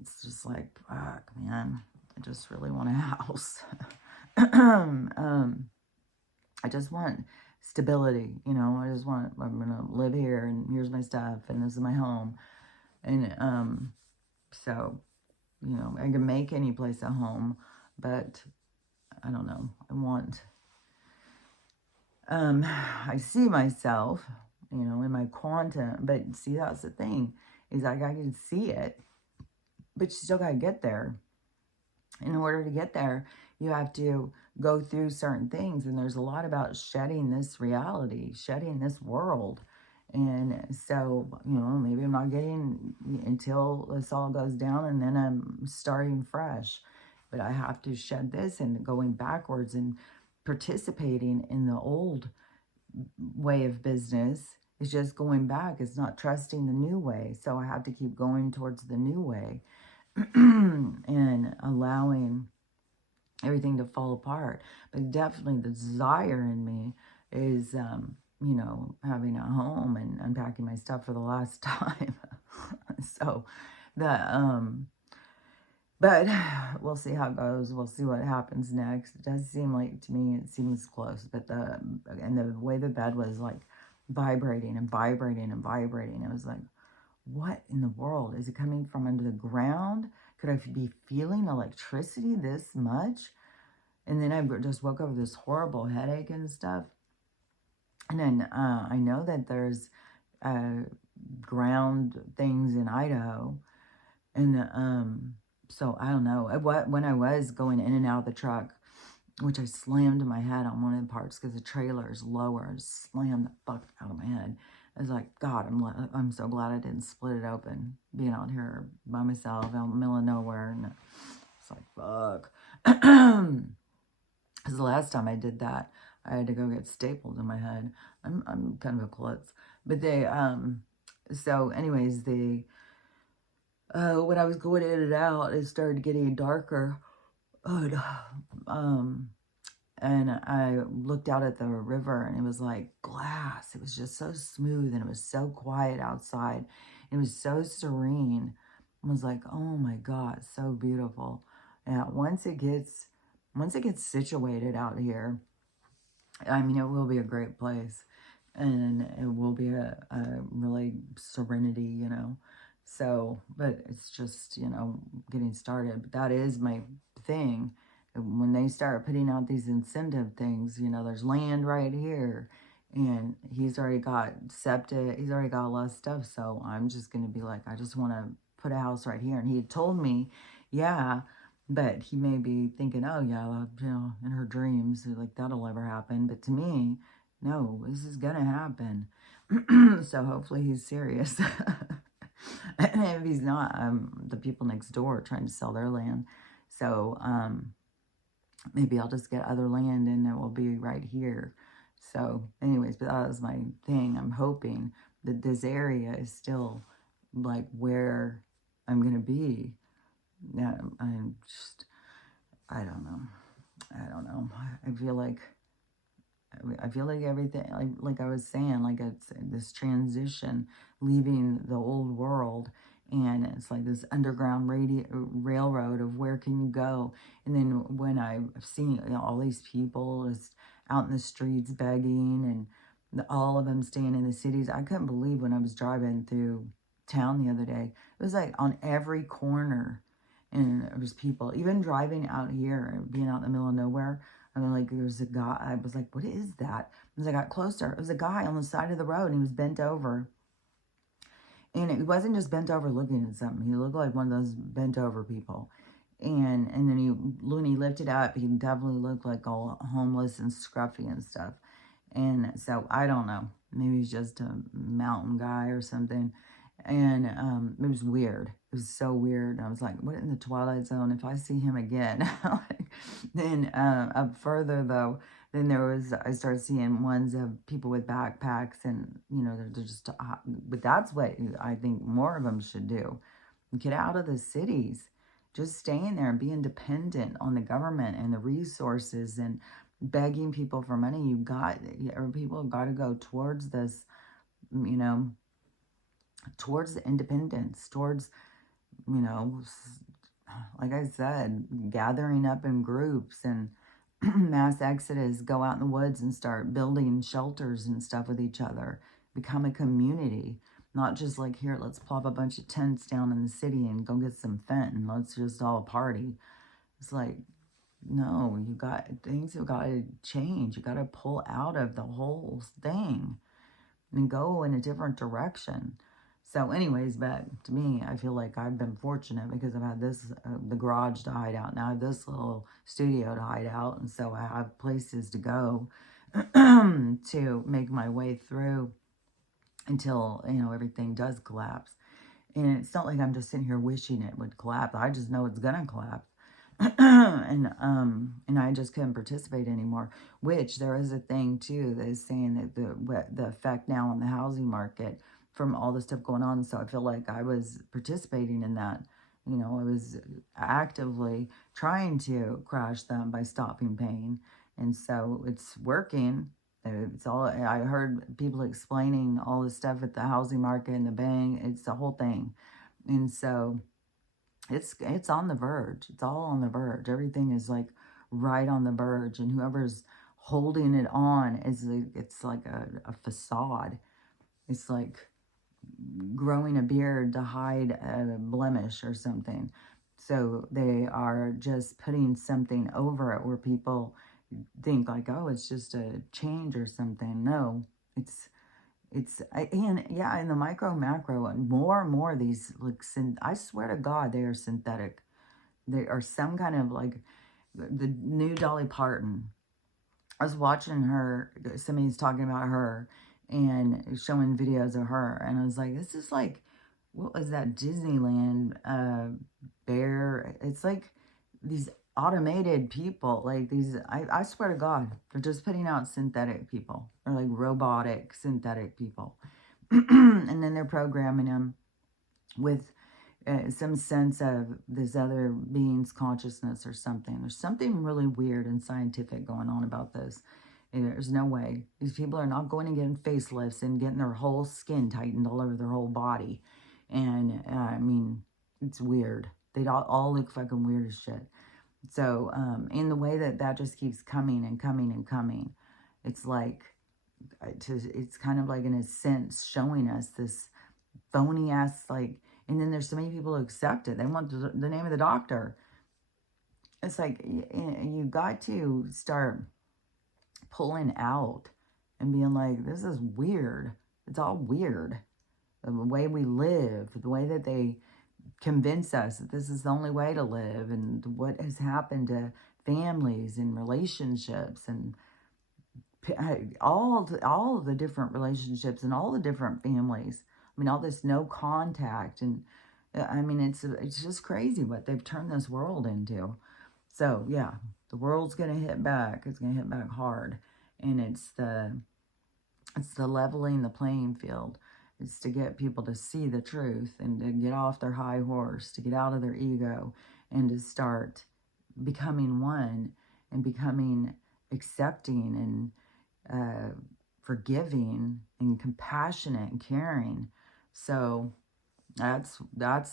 It's just like, fuck, man. I just really want a house. I just want stability, I just want, I'm going to live here, and here's my stuff, and this is my home. And so, I can make any place a home, but I don't know. I see myself, in my quantum, but see, that's the thing, is like I can see it, but you still got to get there. In order to get there, you have to go through certain things. And there's a lot about shedding this reality, shedding this world. And so, maybe I'm not getting until this all goes down, and then I'm starting fresh. But I have to shed this, and going backwards and participating in the old way of business is just going back. It's not trusting the new way. So I have to keep going towards the new way. And allowing everything to fall apart. But definitely the desire in me is, having a home and unpacking my stuff for the last time. So, but we'll see how it goes. We'll see what happens next. It does seem like, to me, it seems close. But the way the bed was like vibrating and vibrating and vibrating, it was like, what in the world? Is it coming from under the ground? Could I be feeling electricity this much? And then I just woke up with this horrible headache and stuff. And then I know that there's ground things in Idaho. And so I don't know. When I was going in and out of the truck, which I slammed my head on one of the parts because the trailer is lower. I just slammed the fuck out of my head. I was like, God, I'm so glad I didn't split it open, being out here by myself out in the middle of nowhere. And it's like, fuck. Because the last time I did that, I had to go get stapled in my head. I'm kind of a klutz. But so anyways, when I was going in and out, it started getting darker. And, um, and I looked out at the river and it was like glass. It was just so smooth and it was so quiet outside. It was so serene. I was like, oh my God, so beautiful. Yeah, once it gets situated out here, I mean, it will be a great place and it will be a really serenity, you know. So, but it's just, you know, getting started. But that is my thing. When they start putting out these incentive things, you know, there's land right here and he's already got septic, he's already got a lot of stuff. So I'm just going to be like, I just want to put a house right here. And he had told me, yeah, but he may be thinking, oh, yeah, well, you know, in her dreams, like that'll ever happen. But to me, no, this is going to happen. So hopefully he's serious. And if he's not, the people next door are trying to sell their land. So maybe I'll just get other land and it will be right here. So anyways, but that was my thing. I'm hoping that this area is still like where I'm going to be. Yeah, I'm just, I don't know. I don't know. I feel like everything, like I was saying, like it's this transition, leaving the old world, and it's like this underground railroad of where can you go. And then when I've seen, you know, all these people just out in the streets begging, and all of them staying in the cities, I couldn't believe when I was driving through town the other day. It was like on every corner, and there was people. Even driving out here, being out in the middle of nowhere, I mean, like, there was a guy, I was like, what is that? As I got closer, it was a guy on the side of the road, and he was bent over. And he wasn't just bent over looking at something. He looked like one of those bent over people. And then when he lifted up, he definitely looked like all homeless and scruffy and stuff. And so, I don't know. Maybe he's just a mountain guy or something. And it was weird. It was so weird. I was like, what in the Twilight Zone? If I see him again. Then up further, though, then I started seeing ones of people with backpacks and, you know, they're just, but that's what I think more of them should do. Get out of the cities. Just staying there and being dependent on the government and the resources and begging people for money. People have got to go towards this, you know, towards the independence, towards, you know, like I said, gathering up in groups and mass exodus, go out in the woods and start building shelters and stuff with each other, become a community, not just like, here, let's plop a bunch of tents down in the city and go get some Fenton, let's just all party. It's like, no, things have got to change. You got to pull out of the whole thing and go in a different direction. So anyways, but to me, I feel like I've been fortunate because I've had this, the garage to hide out. Now I have this little studio to hide out. And so I have places to go to make my way through until, you know, everything does collapse. And it's not like I'm just sitting here wishing it would collapse. I just know it's going to collapse. And I just couldn't participate anymore, which there is a thing too that is saying that the effect now on the housing market from all the stuff going on. So I feel like I was participating in that. You know, I was actively trying to crash them by stopping pain. And so it's working. It's all, I heard people explaining all this stuff at the housing market and the bank. It's the whole thing. And so it's on the verge. It's all on the verge. Everything is like right on the verge, and whoever's holding it on it's like a facade. It's like growing a beard to hide a blemish or something. So they are just putting something over it where people think like, oh, it's just a change or something. No, and yeah, in the micro macro, and more of these, like, I swear to God, they are synthetic. They are some kind of like, the new Dolly Parton. I was watching her, somebody's talking about her and showing videos of her, and I was like, this is like, what was that Disneyland bear? It's like these automated people, like these, I swear to God, they're just putting out synthetic people. They're like robotic synthetic people. And then they're programming them with some sense of this other being's consciousness or something. There's something really weird and scientific going on about this. And there's no way. These people are not going and getting facelifts and getting their whole skin tightened all over their whole body. And I mean, it's weird. They all look fucking weird as shit. So, in the way that that just keeps coming and coming and coming, it's like, it's kind of like in a sense showing us this phony ass, like, and then there's so many people who accept it. They want the name of the doctor. It's like, you got to start pulling out and being like, this is weird. It's all weird. The way we live, the way that they convince us that this is the only way to live, and what has happened to families and relationships, and all of the different relationships and all the different families. I mean, all this no contact, and I mean, it's just crazy what they've turned this world into. So yeah, the world's gonna hit back. It's gonna hit back hard, and it's the leveling the playing field. It's to get people to see the truth and to get off their high horse, to get out of their ego, and to start becoming one and becoming accepting and forgiving and compassionate and caring. So that's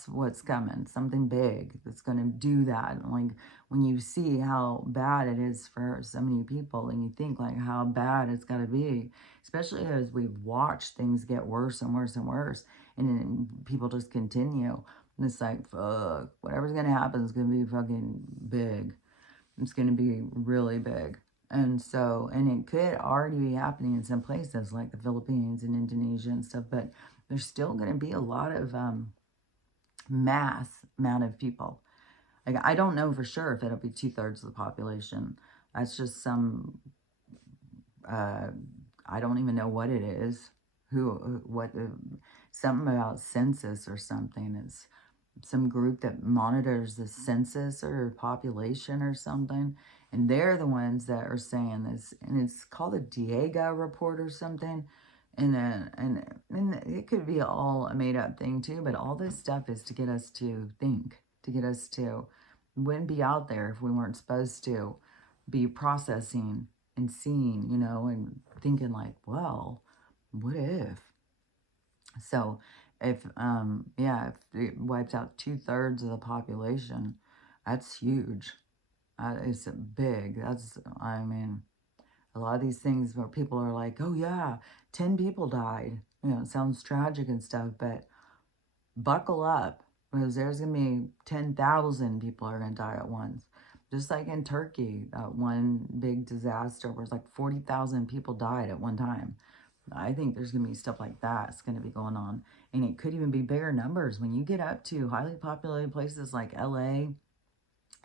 what's coming. Something big that's going to do that. Like, when you see how bad it is for so many people, and you think like how bad it's got to be, especially as we've watched things get worse and worse and worse, and then people just continue. And it's like, fuck, whatever's going to happen is going to be fucking big. It's going to be really big. And so, and it could already be happening in some places like the Philippines and Indonesia and stuff, but there's still going to be a lot of mass amount of people. Like, I don't know for sure if it'll be 2/3 of the population. That's just some, I don't even know what it is. Something about census or something. It's some group that monitors the census or population or something. And they're the ones that are saying this. And it's called the Diego report or something. And then, and it could be all a made up thing too, but all this stuff is to get us to think, to get us to, we wouldn't be out there if we weren't supposed to be processing and seeing, and thinking like, well, what if? So if, yeah, if it wipes out 2/3 of the population, that's huge. It's big. I mean, a lot of these things where people are like, oh yeah, 10 people died. It sounds tragic and stuff, but buckle up, because there's going to be 10,000 people are going to die at once. Just like in Turkey, one big disaster where it's like 40,000 people died at one time. I think there's going to be stuff like that. It's going to be going on. And it could even be bigger numbers. When you get up to highly populated places like LA,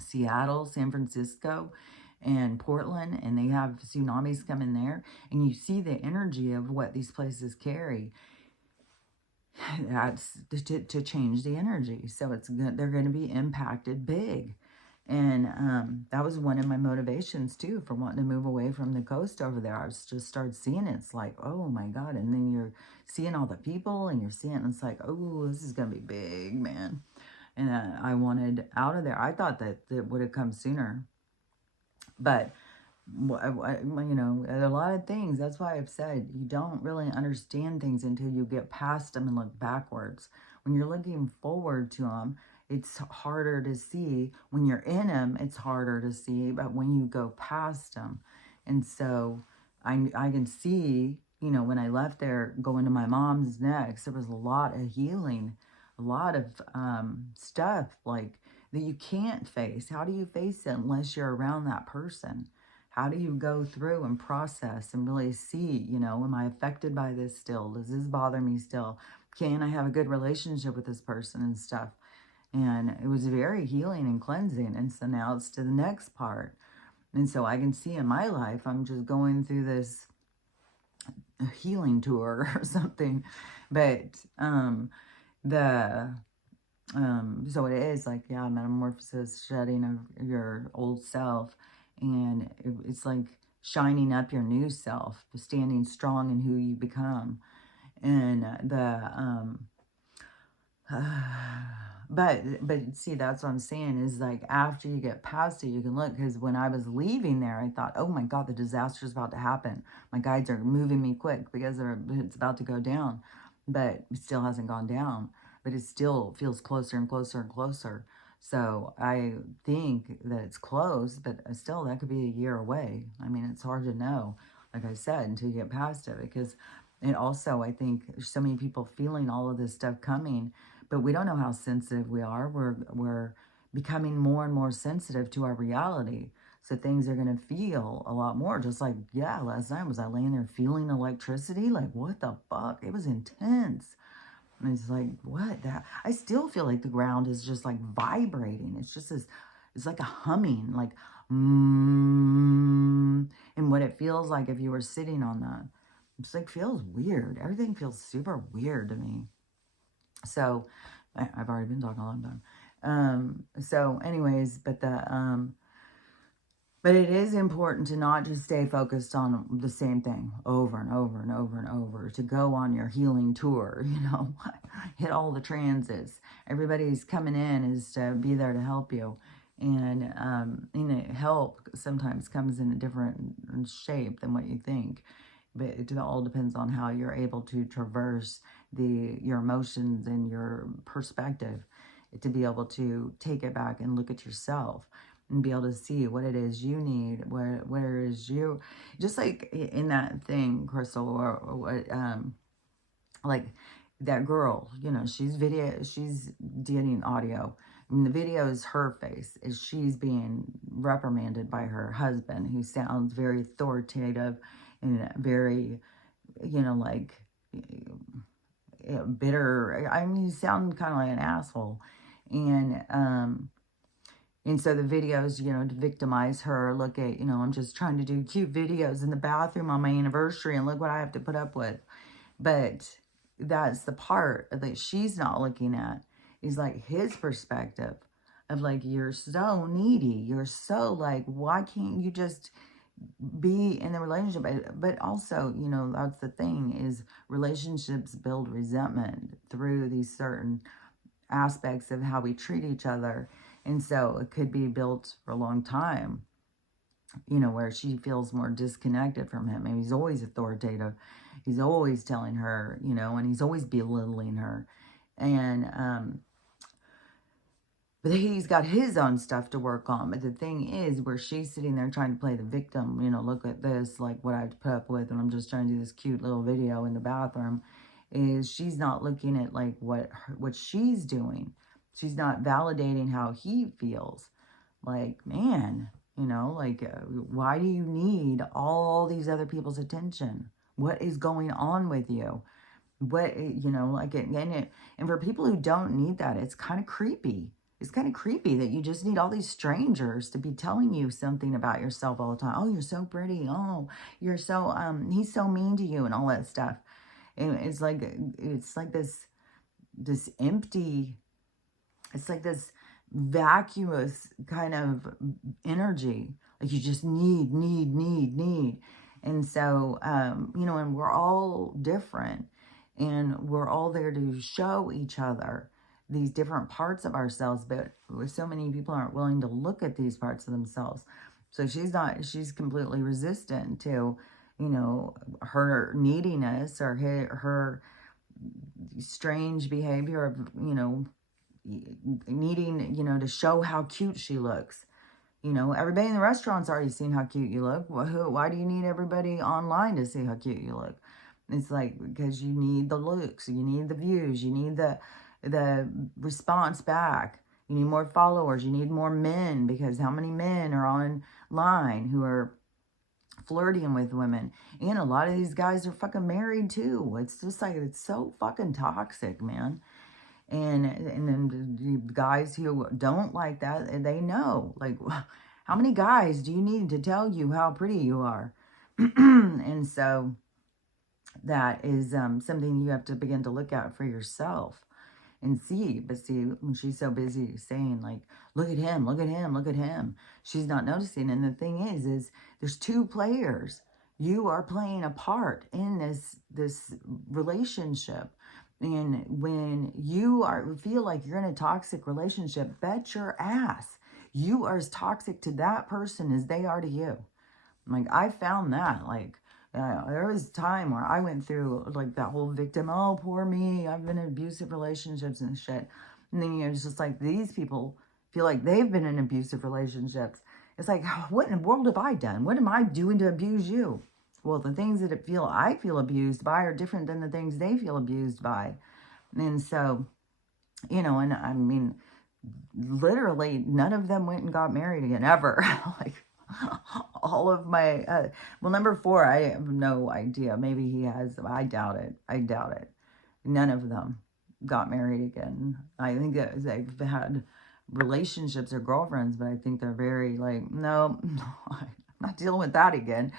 Seattle, San Francisco, and Portland, and they have tsunamis coming there, and you see the energy of what these places carry, that's to change the energy. So they're going to be impacted big. And that was one of my motivations too for wanting to move away from the coast over there. I was just started seeing it. It's like, oh my God. And then you're seeing all the people, and you're seeing, and it's like, oh, this is going to be big, man. And I wanted out of there. I thought that it would have come sooner. But, a lot of things, that's why I've said you don't really understand things until you get past them and look backwards. When you're looking forward to them, it's harder to see. When you're in them, it's harder to see. But when you go past them, and so I can see, when I left there going to my mom's next, there was a lot of healing, a lot of stuff like that you can't face. How do you face it unless you're around that person? How do you go through and process and really see, am I affected by this still? Does this bother me still? Can I have a good relationship with this person and stuff? And it was very healing and cleansing. And so now it's to the next part. And so I can see in my life, I'm just going through this healing tour or something. But the so it is like, yeah, metamorphosis, shedding of your old self. And it's like shining up your new self, standing strong in who you become. And but see, that's what I'm saying is like after you get past it, you can look. Because when I was leaving there, I thought, oh my God, the disaster is about to happen. My guides are moving me quick because it's about to go down, but it still hasn't gone down. But it still feels closer and closer and closer. So I think that it's close, but still that could be a year away. I mean, it's hard to know, like I said, until you get past it. Because it also, I think, there's so many people feeling all of this stuff coming, but we don't know how sensitive we are. We're becoming more and more sensitive to our reality. So things are going to feel a lot more. Just like, yeah, last night was I laying there feeling electricity? Like, what the fuck? It was intense. And it's like, what? That I still feel like the ground is just like vibrating. It's just this, it's like a humming, like, and what it feels like if you were sitting on that. It's like, feels weird. Everything feels super weird to me. So I've already been talking a long time. So anyways, but it is important to not just stay focused on the same thing over and over and over and over, to go on your healing tour, hit all the transits. Everybody's coming in is to be there to help you. And help sometimes comes in a different shape than what you think. But it all depends on how you're able to traverse your emotions and your perspective to be able to take it back and look at yourself and be able to see what it is you need, where is you, just like in that thing, Crystal, or what, like that girl, she's getting audio. I mean, the video is her face, is she's being reprimanded by her husband, who sounds very authoritative and very, like bitter. I mean, you sound kind of like an asshole. And so the videos, to victimize her, look at, I'm just trying to do cute videos in the bathroom on my anniversary and look what I have to put up with. But that's the part that she's not looking at, is like his perspective of like, you're so needy. You're so like, why can't you just be in the relationship? But also, that's the thing, is relationships build resentment through these certain aspects of how we treat each other. And so it could be built for a long time, where she feels more disconnected from him. And he's always authoritative. He's always telling her, and he's always belittling her. And, but he's got his own stuff to work on. But the thing is, where she's sitting there trying to play the victim, look at this, like what I have to put up with, and I'm just trying to do this cute little video in the bathroom, is she's not looking at like what she's doing. She's not validating how he feels. Like, man, like, why do you need all these other people's attention? What is going on with you? What, like, and for people who don't need that, it's kind of creepy. It's kind of creepy that you just need all these strangers to be telling you something about yourself all the time. Oh, you're so pretty. Oh, you're so, he's so mean to you and all that stuff. And it's like this empty, it's like this vacuous kind of energy. Like you just need. And so, and we're all different. And we're all there to show each other these different parts of ourselves. But so many people aren't willing to look at these parts of themselves. So she's completely resistant to, her neediness or her strange behavior of, needing, to show how cute she looks. Everybody in the restaurant's already seen how cute you look. Why do you need everybody online to see how cute you look? It's like, because you need the looks, you need the views, you need the response back. You need more followers, you need more men, because how many men are online who are flirting with women? And a lot of these guys are fucking married too. It's just like, it's so fucking toxic, man. And then the guys who don't like that, they know, like, how many guys do you need to tell you how pretty you are? And so that is something you have to begin to look at for yourself and see. But see, when she's so busy saying, like, look at him, look at him, look at him, she's not noticing. And the thing is there's two players. You are playing a part in this relationship. And when you feel like you're in a toxic relationship, bet your ass you are as toxic to that person as they are to you. Like, I found that, like, there was a time where I went through, like, that whole victim, oh, poor me, I've been in abusive relationships and shit. And then you're just like, these people feel like they've been in abusive relationships. It's like, what in the world have I done? What am I doing to abuse you? Well, the things that I feel abused by are different than the things they feel abused by. And so, and I mean, literally none of them went and got married again, ever. Like, all of my, well, number 4, I have no idea. Maybe he has. I doubt it. I doubt it. None of them got married again. I think that they've had relationships or girlfriends, but I think they're very like, no, I'm not dealing with that again.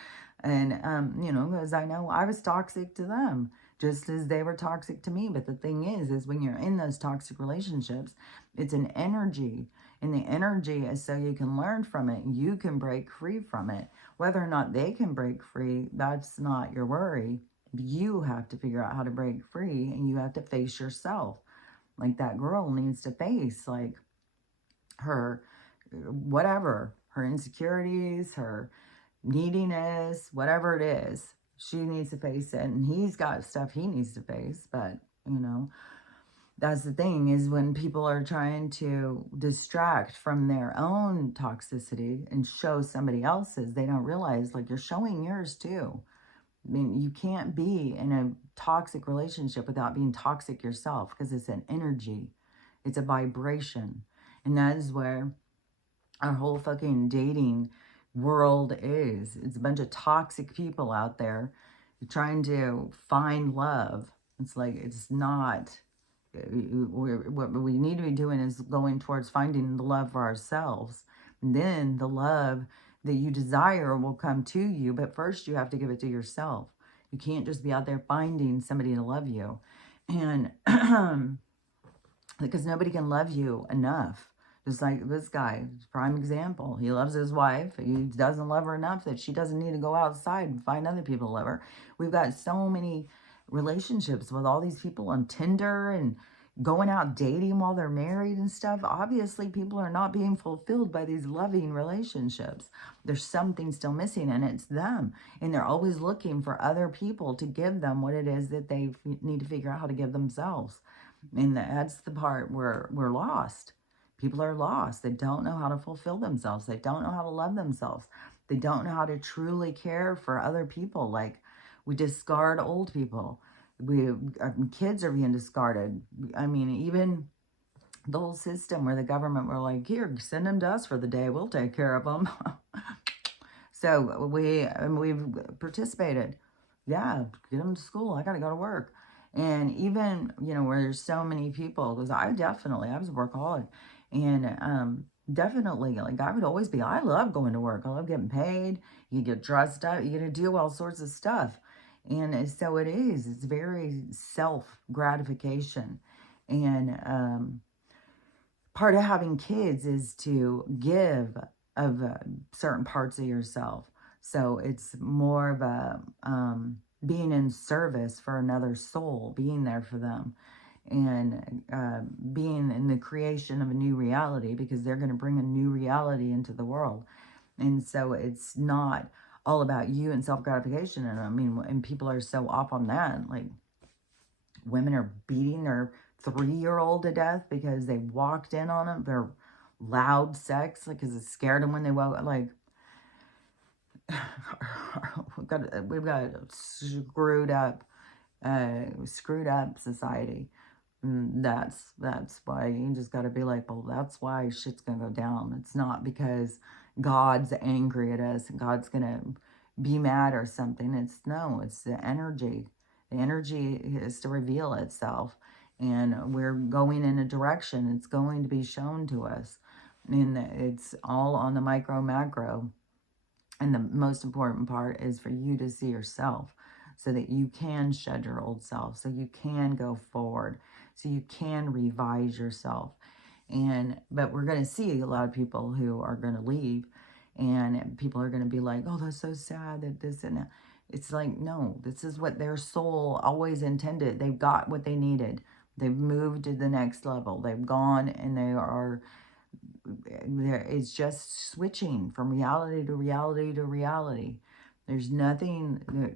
And, because I know I was toxic to them just as they were toxic to me. But the thing is when you're in those toxic relationships, it's an energy. And the energy is so you can learn from it. You can break free from it. Whether or not they can break free, that's not your worry. You have to figure out how to break free, and you have to face yourself. Like, that girl needs to face, like, her, whatever, her insecurities, her neediness, whatever it is. She needs to face it, and he's got stuff he needs to face. But, that's the thing, is when people are trying to distract from their own toxicity and show somebody else's, they don't realize, like, you're showing yours too. I mean, you can't be in a toxic relationship without being toxic yourself, because it's an energy. It's a vibration. And that is where our whole fucking dating world is. It's a bunch of toxic people out there trying to find love. It's like, it's not. What we need to be doing is going towards finding the love for ourselves. And then the love that you desire will come to you. But first, you have to give it to yourself. You can't just be out there finding somebody to love you. And because nobody can love you enough. Just like this guy, prime example. He loves his wife. He doesn't love her enough that she doesn't need to go outside and find other people to love her. We've got so many relationships with all these people on Tinder and going out dating while they're married and stuff. Obviously, people are not being fulfilled by these loving relationships. There's something still missing, and it's them. And they're always looking for other people to give them what it is that they need to figure out how to give themselves. And that's the part where we're lost. People are lost. They don't know how to fulfill themselves. They don't know how to love themselves. They don't know how to truly care for other people. Like, we discard old people. Kids are being discarded. I mean, even the whole system where the government were like, here, send them to us for the day. We'll take care of them. So we've participated. Yeah, get them to school. I got to go to work. And even, where there's so many people, because I was a workaholic. And definitely, like, I would always be, I love going to work. I love getting paid. You get dressed up. You get to do all sorts of stuff. And so it's very self-gratification. And part of having kids is to give of certain parts of yourself. So it's more of a being in service for another soul, being there for them, and being in the creation of a new reality, because they're going to bring a new reality into the world. And so it's not all about you and self-gratification. And I mean, and people are so off on that. Like, women are beating their 3-year-old to death because they walked in on them. Their loud sex, like, because it scared them when they woke. Like, we've got a screwed up society. That's why you just got to be like, well, that's why shit's gonna go down. It's not because God's angry at us and God's gonna be mad or something. It's the energy. The energy is to reveal itself. And we're going in a direction. It's going to be shown to us. And it's all on the micro, macro. And the most important part is for you to see yourself so that you can shed your old self, so you can go forward, so you can revise yourself. But we're going to see a lot of people who are going to leave, and people are going to be like, oh, that's so sad that this and that. It's like, no, this is what their soul always intended. They've got what they needed. They've moved to the next level. They've gone and it's just switching from reality to reality to reality. There's nothing,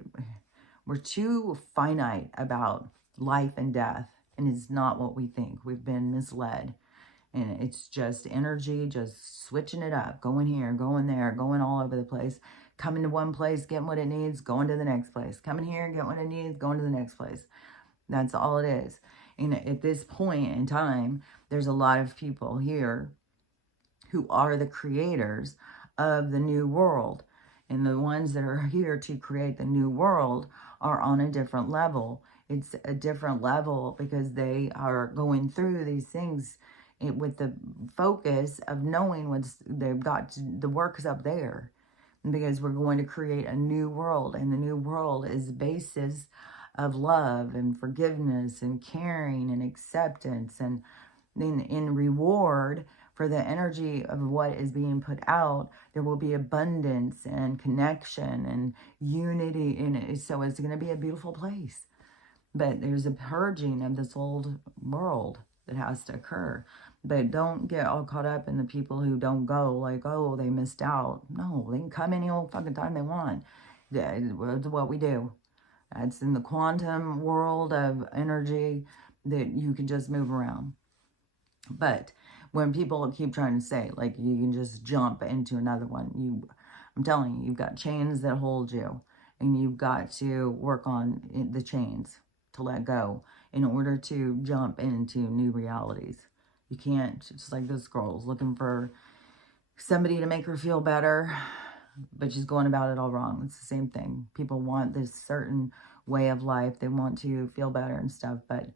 we're too finite about life and death, and it's not what we think. We've been misled. And it's just energy, just switching it up, going here, going there, going all over the place, coming to one place, getting what it needs, going to the next place, coming here, getting what it needs, going to the next place. That's all it is. And at this point in time, there's a lot of people here who are the creators of the new world. And the ones that are here to create the new world are on a different level. It's a different level because they are going through these things with the focus of knowing what's they've got the work is up there, because we're going to create a new world, and the new world is the basis of love and forgiveness and caring and acceptance, and in reward for the energy of what is being put out, there will be abundance and connection and unity in it. So it's going to be a beautiful place. But there's a purging of this old world that has to occur. But don't get all caught up in the people who don't go, like, oh, they missed out. No, they can come any old fucking time they want. That's what we do. That's in the quantum world of energy that you can just move around. But when people keep trying to say, like, you can just jump into another one, I'm telling you, you've got chains that hold you, and you've got to work on the chains to let go in order to jump into new realities. You can't, just like this girl's looking for somebody to make her feel better, but she's going about it all wrong. It's the same thing. People want this certain way of life. They want to feel better and stuff, but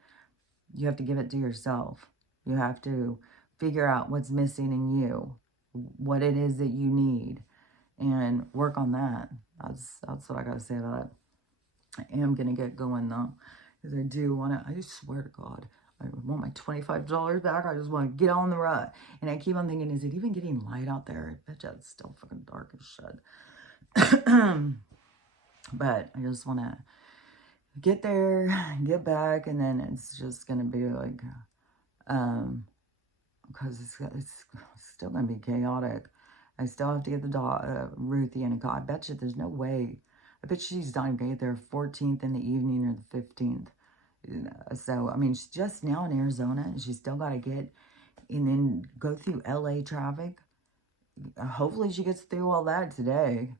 you have to give it to yourself. You have to figure out what's missing in you, what it is that you need, and work on that. That's what I got to say about it. I am going to get going, though, because I do want to, I just swear to God, I want my $25 back. I just want to get on the rut. And I keep on thinking, is it even getting light out there? I bet you it's still fucking dark as shit. But I just want to get there, get back, and then it's just going to be like, because it's still going to be chaotic. I still have to get the dog, Ruthie, and God, I bet you there's no way. I bet she's not going to get there 14th in the evening or the 15th. So, I mean, she's just now in Arizona, and she's still got to get and then go through LA traffic. Hopefully she gets through all that today,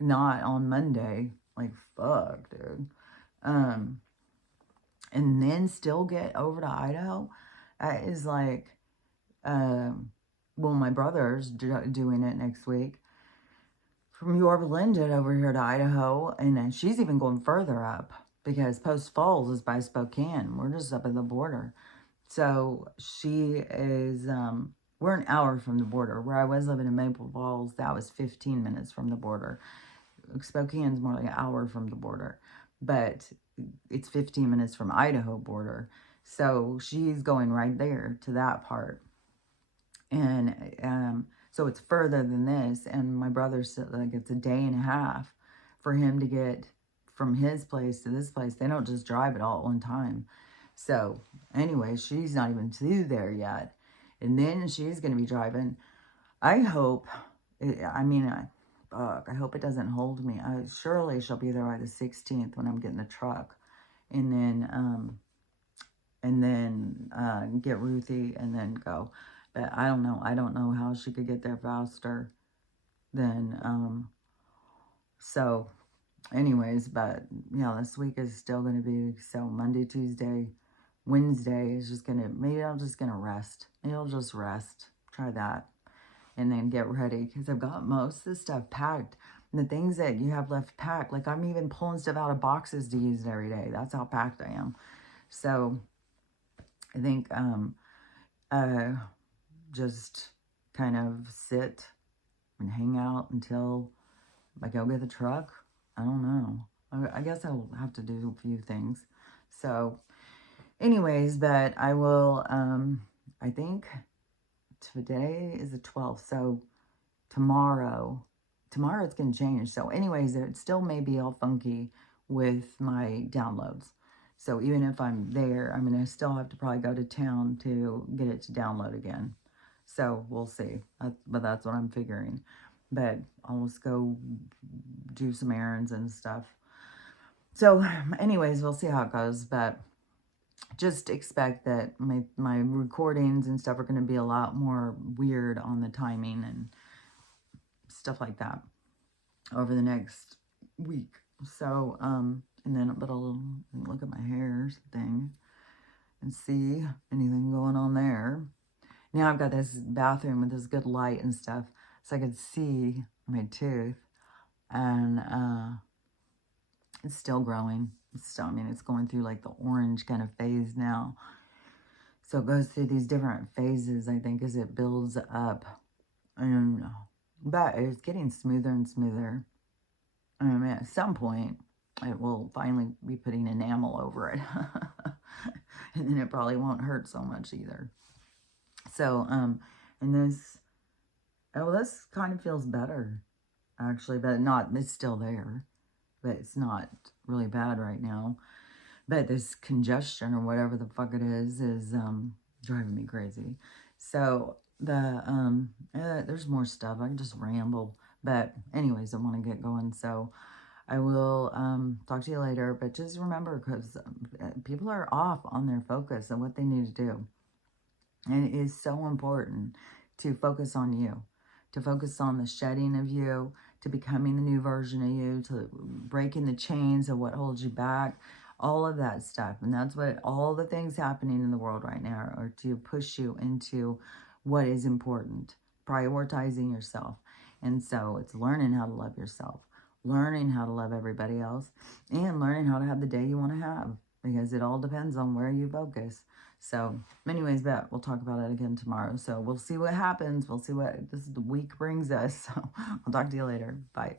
not on Monday. Like, fuck, dude. And then still get over to Idaho. That is like, well, my brother's doing it next week. From Yorba Linda over here to Idaho, and then she's even going further up, because Post Falls is by Spokane. We're just up at the border. So she is, we're an hour from the border. Where I was living in Maple Falls, that was 15 minutes from the border. Spokane's more like an hour from the border. But it's 15 minutes from Idaho border. So she's going right there to that part. And so it's further than this. And my brother said, like, it's a day and a half for him to get from his place to this place. They don't just drive it all at one time. So anyway, she's not even to there yet. And then she's going to be driving. I hope, I hope it doesn't hold me. Surely she'll be there by the 16th when I'm getting the truck. And then get Ruthie and then go. But I don't know. I don't know how she could get there faster than, so anyways, but yeah, this week is still going to be, so Monday, Tuesday, Wednesday is just going to, maybe I'm just going to rest. Maybe I'll just rest. Try that. And then get ready, because I've got most of the stuff packed. And the things that you have left packed, like I'm even pulling stuff out of boxes to use it every day. That's how packed I am. So I think uh, just kind of sit and hang out until I go get the truck. I don't know. I guess I'll have to do a few things. So anyways, but I will, I think today is the 12th. So tomorrow it's going to change. So anyways, it still may be all funky with my downloads. So even if I'm there, I'm going to still have to probably go to town to get it to download again. So we'll see. But that's what I'm figuring. But I'll just go do some errands and stuff. So anyways, we'll see how it goes. But just expect that my recordings and stuff are going to be a lot more weird on the timing and stuff like that over the next week. So, and then, but I'll look at my hair thing and see anything going on there. Now I've got this bathroom with this good light and stuff, so I could see my tooth, and it's still growing. It's still, I mean, it's going through like the orange kind of phase now. So it goes through these different phases, I think, as it builds up. And, but it's getting smoother and smoother. I mean, at some point, it will finally be putting enamel over it. And then it probably won't hurt so much either. So, and this, oh, this kind of feels better, actually, but not, it's still there, but it's not really bad right now. But this congestion or whatever the fuck it is driving me crazy. So there's more stuff. I can just ramble. But anyways, I want to get going. So I will talk to you later. But just remember, because people are off on their focus and what they need to do. And it is so important to focus on you, to focus on the shedding of you, to becoming the new version of you, to breaking the chains of what holds you back, all of that stuff. And that's what all the things happening in the world right now are, to push you into what is important, prioritizing yourself. And so it's learning how to love yourself, learning how to love everybody else, and learning how to have the day you want to have, because it all depends on where you focus. So anyways, but we'll talk about it again tomorrow. So we'll see what happens. We'll see what this week brings us. So I'll talk to you later. Bye.